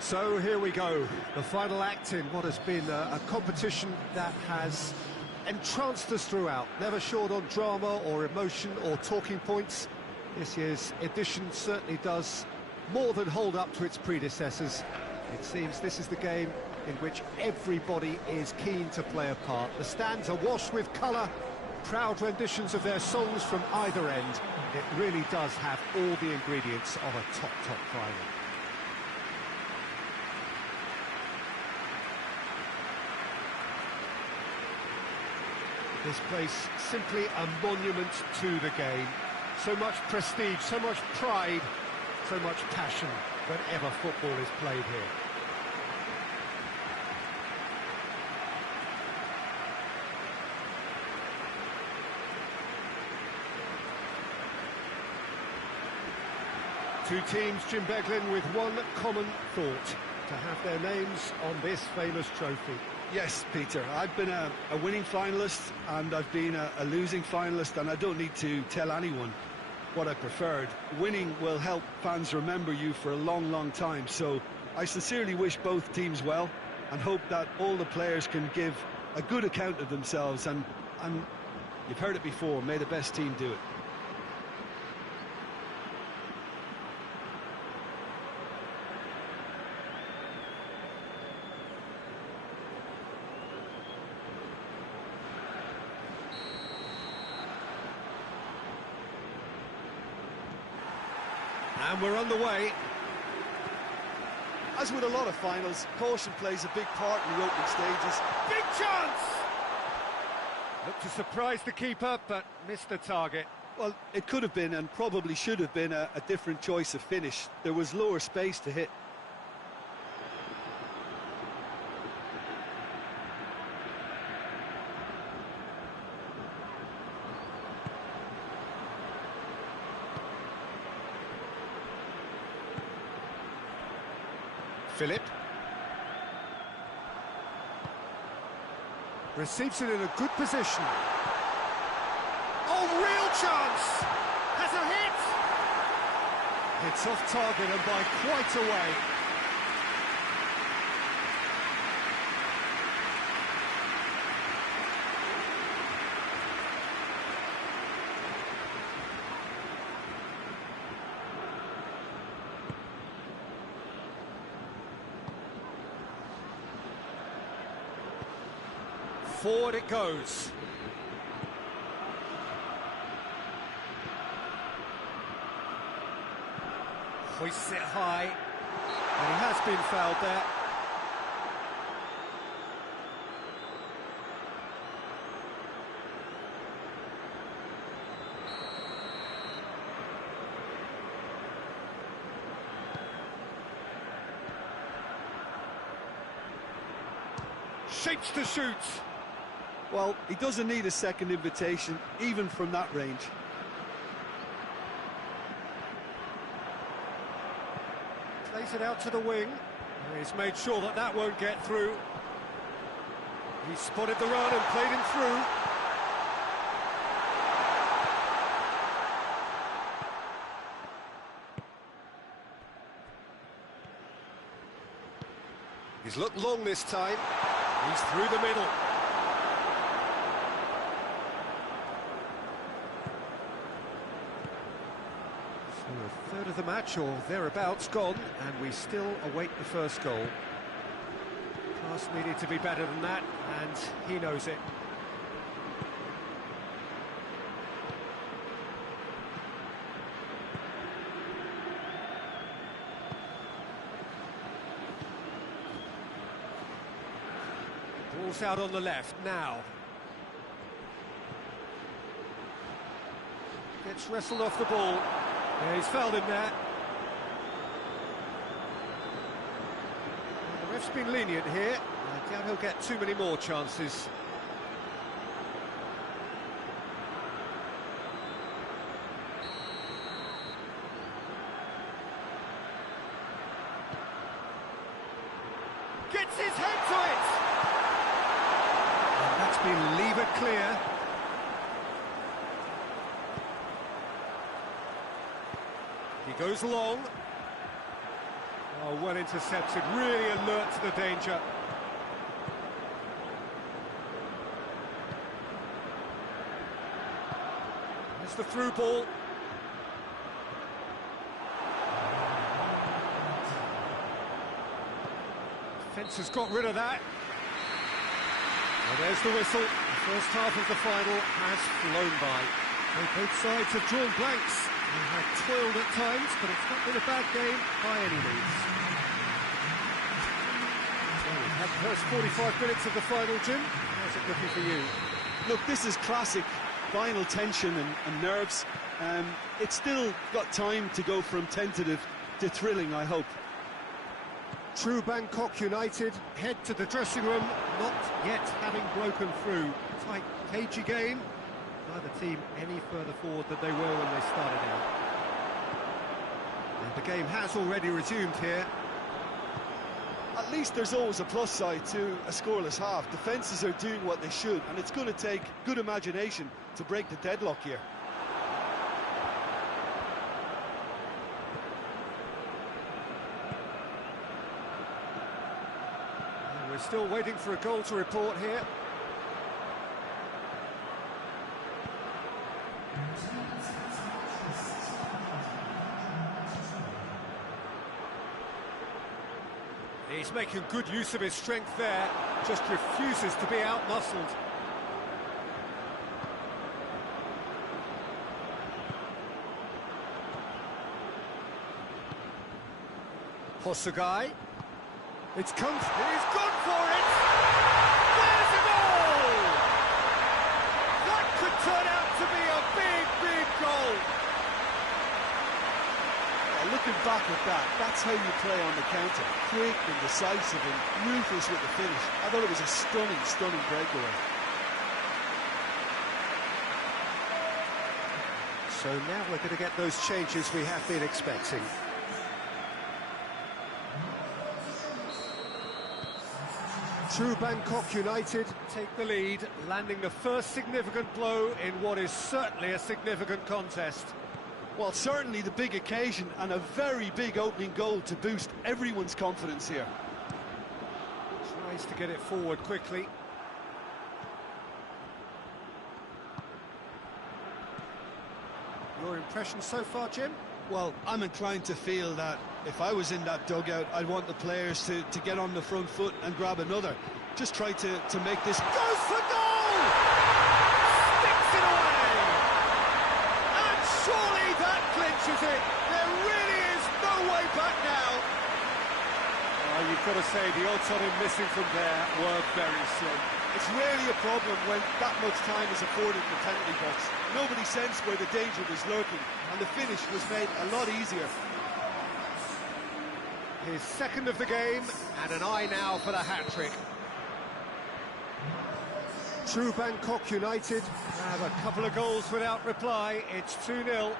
So here we go, the final act in what has been a competition that has entranced us throughout, never short on drama or emotion or talking points. This year's edition certainly does more than hold up to its predecessors. It seems this is the game in which everybody is keen to play a part. The stands are washed with colour, proud renditions of their songs from either end. It really does have all the ingredients of a top final. This place simply a monument to the game. So much prestige, so much pride, so much passion whenever football is played here. Two teams, Jim Beglin, with one common thought: to have their names on this famous trophy. Yes, Peter, I've been a winning finalist and I've been a losing finalist, and I don't need to tell anyone what I preferred. Winning will help fans remember you for a long, long time, so I sincerely wish both teams well and hope that all the players can give a good account of themselves, and you've heard it before, may the best team do it. And we're on the way. As with a lot of finals, caution plays a big part in the opening stages. Big chance! Looked to surprise the keeper, but missed the target. Well, it could have been and probably should have been a different choice of finish. There was lower space to hit. Philip receives it in a good position. Oh, real chance! Has a hit! It's off target and by quite a way. Forward it goes. Hoists it high. And he has been fouled there. Shapes to shoot. Well, he doesn't need a second invitation, even from that range. Plays it out to the wing. He's made sure that that won't get through. He spotted the run and played him through. He's looked long this time. He's through the middle. A third of the match or thereabouts gone, and we still await the first goal. Pass needed to be better than that, and he knows it. Ball's out on the left now. Gets wrestled off the ball. Yeah, he's fouled him there. Well, the ref's been lenient here. I doubt he'll get too many more chances. Gets his head to it! And that's been levered clear. He goes long. Oh, well intercepted, really alert to the danger. It's the through ball. Defence has got rid of that. Well, there's the whistle. The first half of the final has flown by. So both sides have drawn blanks. They have toiled at times, but it's not been a bad game by any means. So we've had the first 45 minutes of the final, Jim. How's it looking for you? Look, this is classic final tension and nerves. It's still got time to go from tentative to thrilling, I hope. True Bangkok United head to the dressing room, not yet having broken through. Tight, cagey game. Neither team any further forward than they were when they started out. And the game has already resumed here. At least there's always a plus side to a scoreless half. Defences are doing what they should, and it's going to take good imagination to break the deadlock here. And we're still waiting for a goal to report here. He's making good use of his strength there, just refuses to be out-muscled. Hosugai. He's gone for it! There's a goal! That could turn out to be a big, big goal! Looking back at that, that's how you play on the counter. Quick and decisive and ruthless with the finish. I thought it was a stunning, stunning breakaway. So now we're going to get those changes we have been expecting. True Bangkok United take the lead, landing the first significant blow in what is certainly a significant contest. Well, certainly the big occasion and a very big opening goal to boost everyone's confidence here. Tries to get it forward quickly. Your impression so far, Jim? Well, I'm inclined to feel that if I was in that dugout, I'd want the players to get on the front foot and grab another. Just try to make this... Goes for goal! Sticks it away! And surely that clinches it. There really is no way back now. You've got to say, the odds on him missing from there were very slim. It's rarely a problem when that much time is afforded in the penalty box. Nobody sensed where the danger was lurking, and the finish was made a lot easier. His second of the game, and an eye now for the hat-trick. True Bangkok United have a couple of goals without reply. It's 2-0.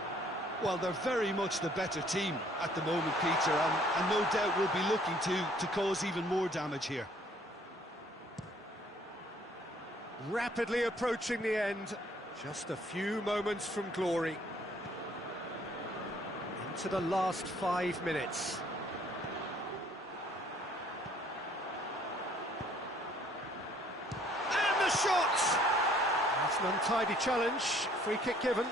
Well, they're very much the better team at the moment, Peter, and no doubt will be looking to cause even more damage here. Rapidly approaching the end, just a few moments from glory. Into the last 5 minutes. And the shot! That's an untidy challenge, free kick given.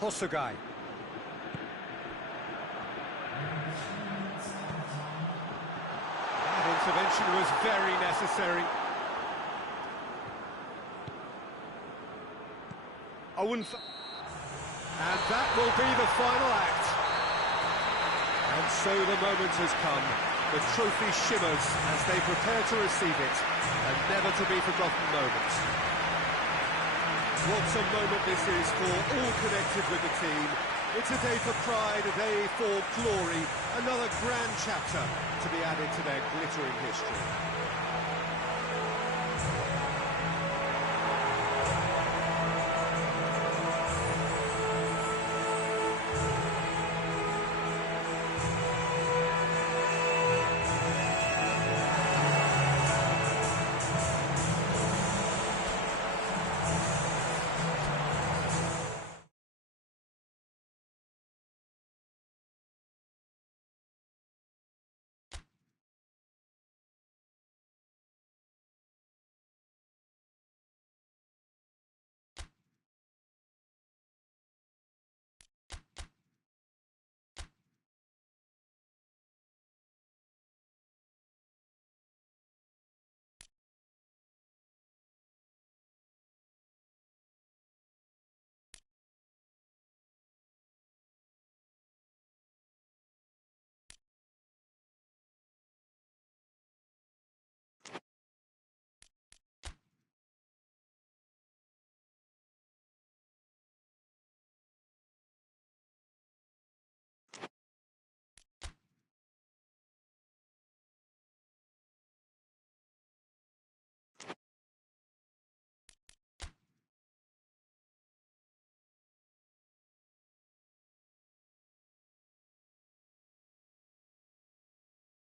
Hosugai. That intervention was very necessary. And that will be the final act. And so the moment has come. The trophy shimmers as they prepare to receive it. A never-to-be-forgotten moment. What a moment this is for all connected with the team. It's a day for pride, a day for glory, another grand chapter to be added to their glittering history.